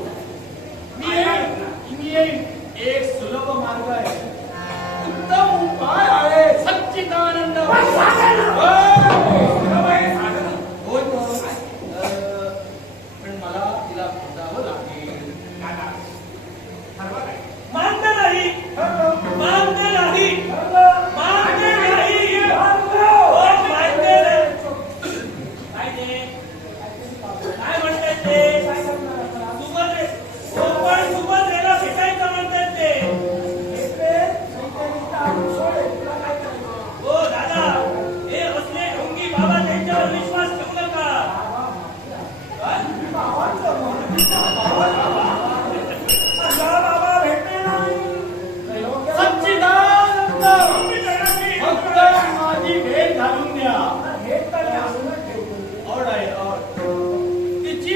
मी येईन. एक सुलभ मार्ग आहे, उत्तम उपाय आहे. सच्चिदानंद होय पण मला तिला भेटावं लागेल. मानते नाही, मानते नाही, मानते नाही, मानते नाही. काय ते? काय म्हणतात ते? सुभद्रे, हो पण सुभद्रेला भेटायचं म्हणतात ते. हो दादा, हे असले ढोंगी बाबा, त्यांच्यावर विश्वास ठेवू नका. सच्चिदानंद फक्त माझी भेट घालून द्या. तिची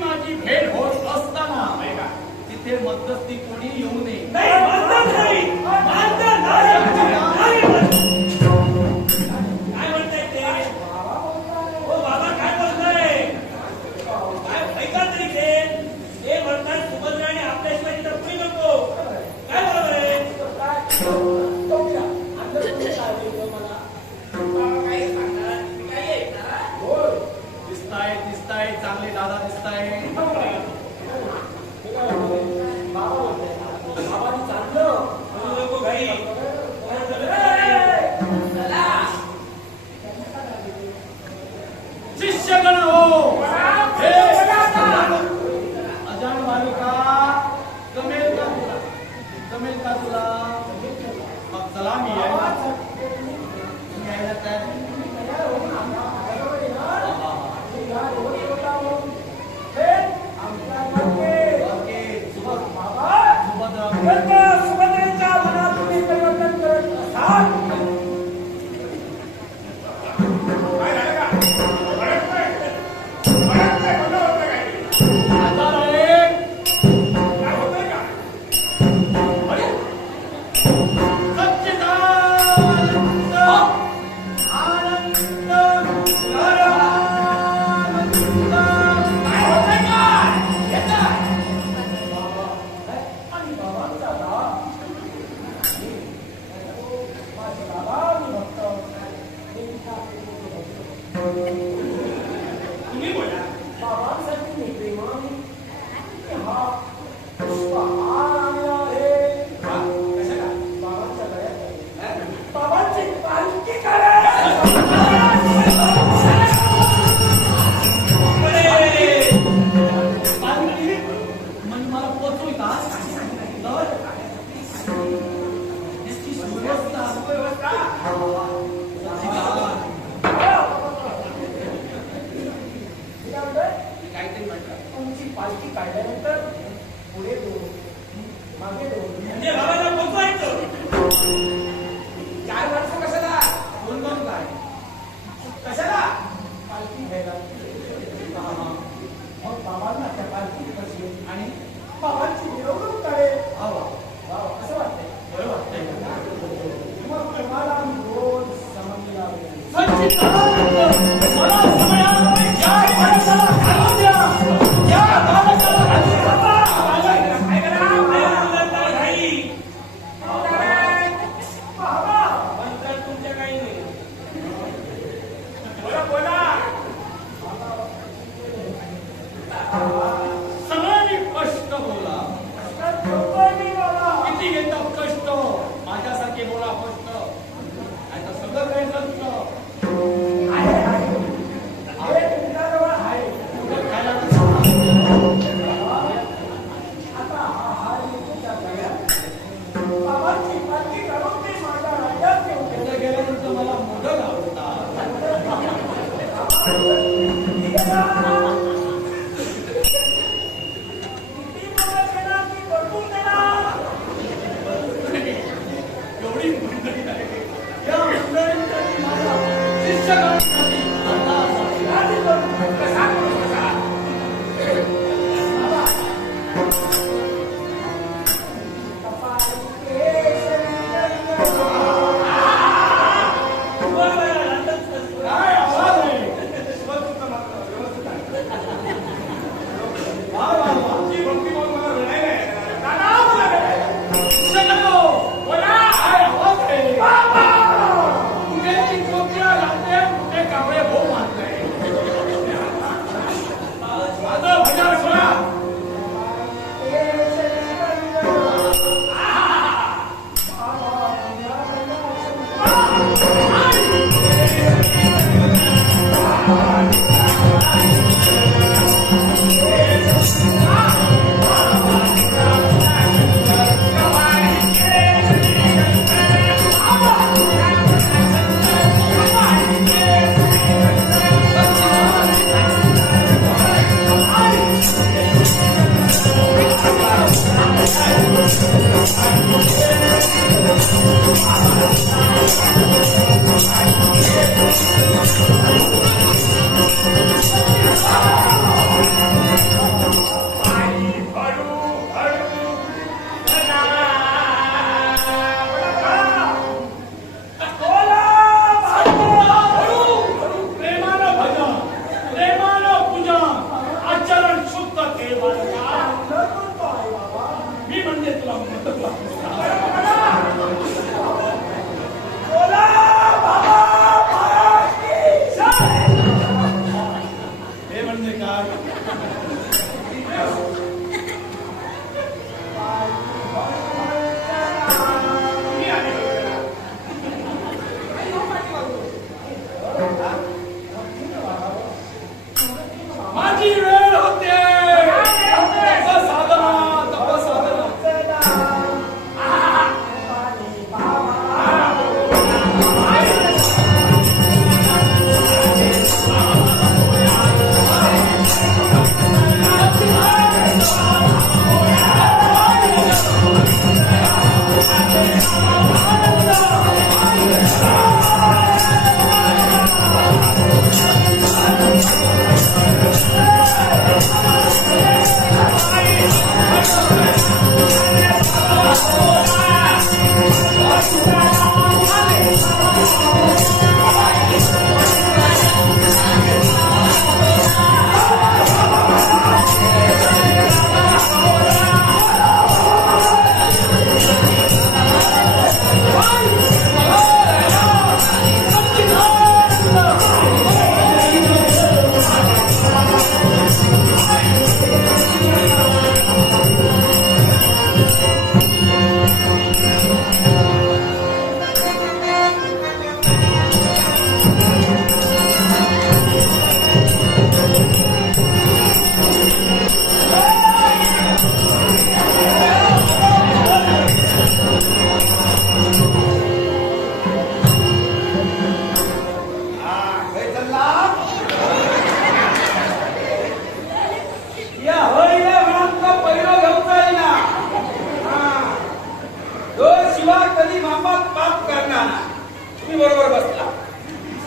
माझी भेट होत असताना तिथे मध्यस्थी कोणी येऊ नये. नाही, मानत नाही, मानत नाही, नाही. काय म्हणताय ते? हो बाबा, काय बोलताय? काय ऐका तरी ते म्हणतात सुभद्राने आपल्याशिवाय तिथं कुणी नको. काय बरोबर आहे? काही सांगणार काही ऐकणार. दिसताय चांगले दादा दिसताय. म्हणू नको घाई. शिष्यगण हो, हे अजान बालिका जमेल का तुला? मग चला मी यायला तयार. सुभद्रेच्या मनात तुम्ही परिवर्तन करत असाल. तुम्ही बोला. पुष्पहार आणला आहे. कशाला? बाबांच्या गळ्यात काय आवाज आहे? व्यवस्थित मात्र, व्यवस्थित आहे. वा, वा, वा. ही भक्ती बघून मला रडायला येणार. नाना, मला रडायला येणार. सगळं, बोला. काय आवाज आहे? कुठे चिंचोक्या लागते, कुठे कावळे भाऊ मारताय. माझं भजन सोडा. प्रेमानं भजन, प्रेमानं पूजन, आचरण शुद्ध ठेवा. मी म्हणजे तुला म्हणतो. हे म्हणजे काय? मी आहे. माझी वेळ होते. तपसाधना, तपसाधना. कधी मापात पाप करणार. तुम्ही बरोबर बसला.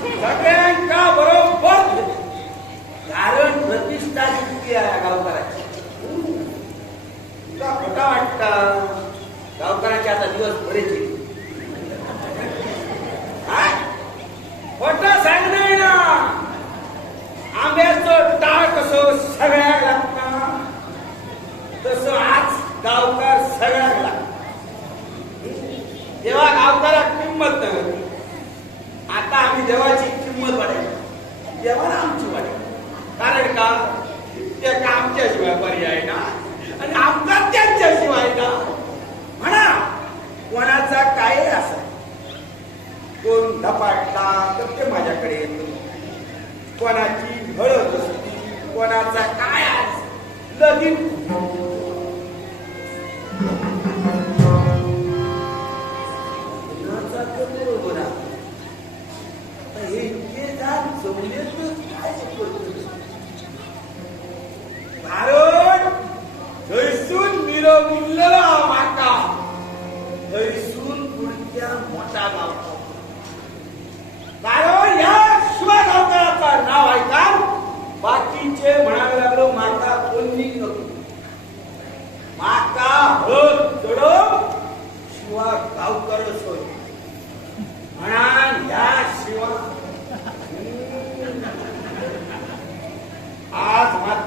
सगळ्यांका बरोबर कारण प्रतिष्ठा किती आहे गावकऱ्याची. तुला खोटा वाटता गावकऱ्याचे आता दिवस बरेच खोटा सांगणार ना. आंब्याचं टाळ कसं सगळ्या लागतं तसं आज गावकार सगळ्यात लागतं. जेव्हा गावकऱ्या किंमत नव्हती आता आम्ही देवाची किंमत वाढायची. देवाला आमची वाढायची. कारण का ते आमच्याशिवाय पर्याय ना आणि आमचा त्यांच्याशिवाय ना. म्हणा कोणाचा काय असं कोण धपाटला तर ते माझ्याकडे येतो. कोणाची हळद असती कोणाचा काय लगीन कारण थैसून मिरवलेला माका थैसून पुढच्या मोठा गावचा. कारण या शिवाय गावकऱ्याचं नाव ऐका बाकीचे म्हणायला लागलो माका कोणी नको. माका हळद चढव शिवा गावकरच होय.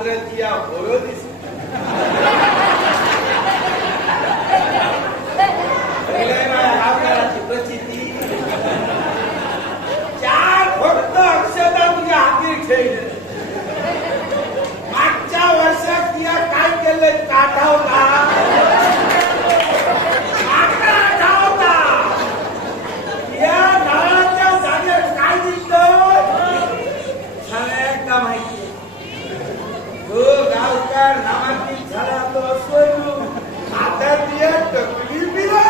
मात्र ती या बरो दिसत प्रचिती चार फक्त अक्षता तुझ्या हाती खेळले मागच्या वर्षात तिला काय केलं काठावता या नाळाच्या जागेत काय दिसतं सगळ्यांना माहिती तो गावकार नामांकित झाला तो सोडलो आता तिला टकली बिलं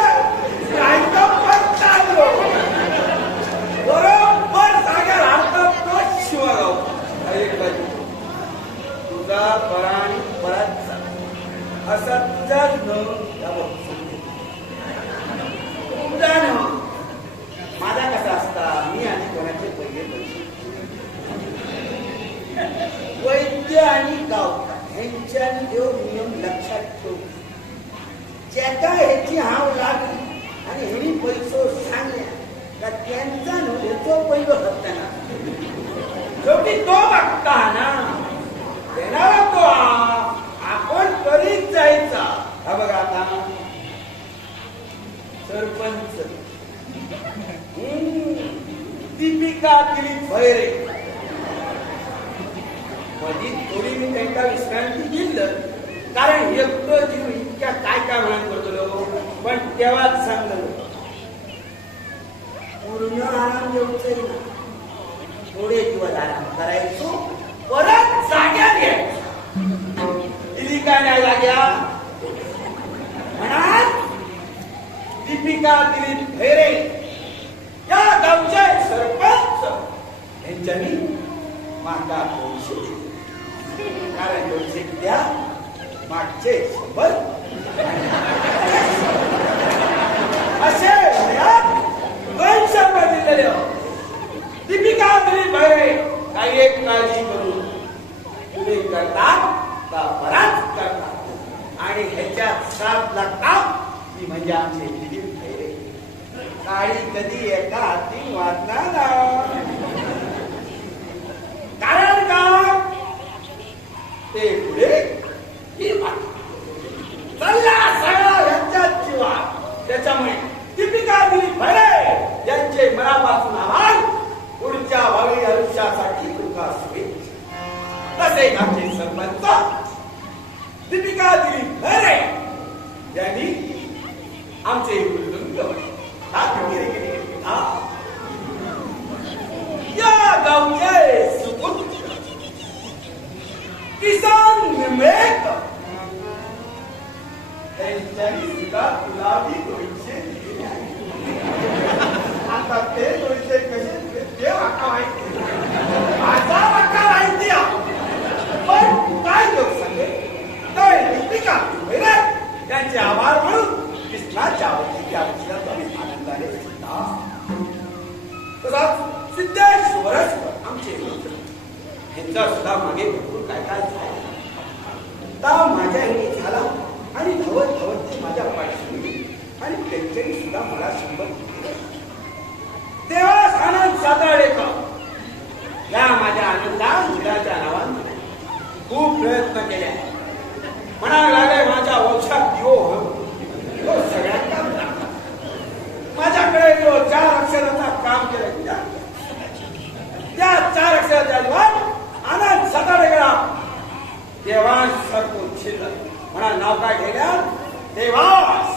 राहायचं पण चाललो बरोबर जागा राहतात तो शिवगाव तुझा बरा आणि बराच असा तुझाच न तुझा न माझा कसा असता मी आणि कोणाचे पहिले पैसे वैद्य आणि गावकार यांच्या देव नियम लक्षात ठेव ज्याचा ह्याची हाव लागली आणि ह्यानी पैसो सांगल्या का त्यांचा ह्याचो पैलो हत्याना शेवटी तो बघता ना देणारा तो आपण करीत जायचा हा बघा आता सरपंच दीपिका दिलीप भैरे मधी थोडी मी त्यांना विश्रांती दिलं कारण एकटं जीव इतक्या काय काय म्हणत करतो पण तेव्हाच सांगलं पूर्ण आराम येऊच ना थोडे दिवस आराम करायचो परत जाग्या घ्यायचो दिली काय नाही जाग्या म्हणा दीपिका दिलीप भैरे या गावचे सरपंच यांच्यानी मागा पैसे कारण पैसे द्या मागचे 100 असे पैसे दिलेले दीपिका दिलीप भैरे काही एक काळजी करून तुम्ही करता का बराच करता आणि ह्याच्यात 7 लागतात ती म्हणजे आमचे दिलीप भैरे काळी कधी एका हाती वाजणार कारण का ते पुढे चालला सगळा ह्यांच्याच जीवा त्याच्यामुळे दीपिका दिलीप भैरे यांचे मनापासून आभार पुढच्या भावी आयुष्यासाठी तुका शुभेच्छा तसे आमचे सरपंच दीपिका दिलीप भैरे यांनी आमचे उल्लंघ या गावचे सुपुत्र किसान निमेक त्यांच्यानी सुद्धा गुलाबी दोनशे दिले आता ते दोनशे कसे ते वाका माहिती माझा वाका माहिती पण काय लोक सांगे तर दीपिका भैरे त्यांचे आभार म्हणून कृष्णाच्या आवडीच्या आनंदाने तसाच सिद्धेश्वरेश्वर आमचे ह्यांचा सुद्धा मागे भरपूर काय काय झाला माझ्या ह्यांनी झाला आणि धावत धावत ते माझ्या पाठीशी आणि त्यांच्यानी सुद्धा मला 100 दिले तेव्हा आनंद साताळेकर या माझ्या आनंदा मुलाच्या नावाने खूप प्रयत्न केले म्हणायला लागले माझ्या वंशात दिवो तो सगळ्यात काम लागला माझ्याकडे जो 4 अक्षराचा काम केलं त्या 4 अक्षराच्या जीवात आनंद साताळेकरा देवास सरकून शिरलं म्हणा नाव काय घेण्या देवास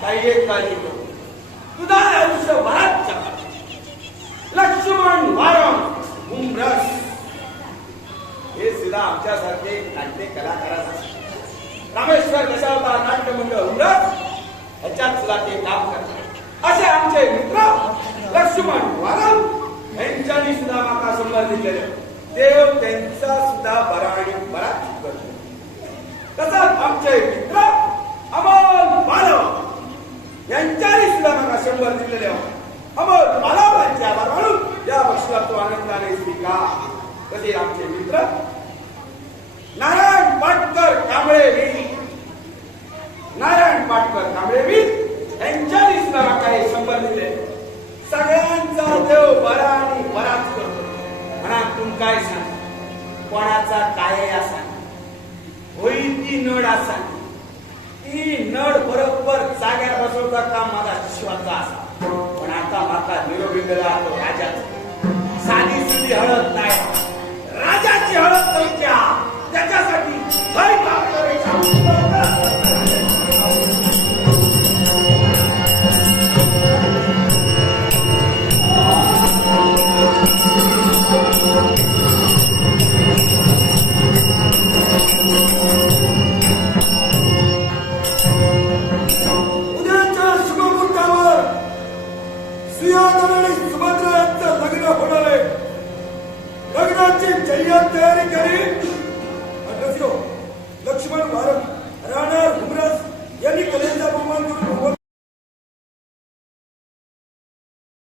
काही एक काळजी करू तुझा आयुष्यभरात लक्ष्मण वारम उमरस हे सुद्धा आमच्यासारखे नाट्य कलाकारासाठी रामेश्वर दशावता नाट्य मंडळ उमरस ह्याच्यात सुद्धा ते काम करतात असे आमचे मित्र लक्ष्मण वारम यांच्यानी सुद्धा माका संबंधित केले देव त्यांचा सुद्धा बरा आणि बराच करतो तसाच आमचे मित्र अमोल मानव यांच्यानी सुद्धा माका 100 दिलेले अमोल मानव यांचे आभार मानून या बक्षिसाला तो आनंदाने स्वीकार तसे आमचे मित्र नारायण पाटकर कांबळे यांच्यानी सुद्धा माका 100 दिले सगळ्यांचा देव बरा आणि बराच करतो म्हणा तुम काय सांग कोणाचा काय असा होई ती नड असा ती नड बरोबर जाग्यार बसवता काम माझा शिवाचा असा पण आता माका निरोगी दिला तो राजाचा साधी सुधी हळद नाही राजाची हळद करूच्या त्याच्यासाठी काय काम करायचं उद्याच्या शुभमुहूर्तावर सुयोधन आणि सुभद्रा यांचं लग्न होणार आहे. लग्नाची जय्यत तयारी केली. लक्ष्मण भारत राहणार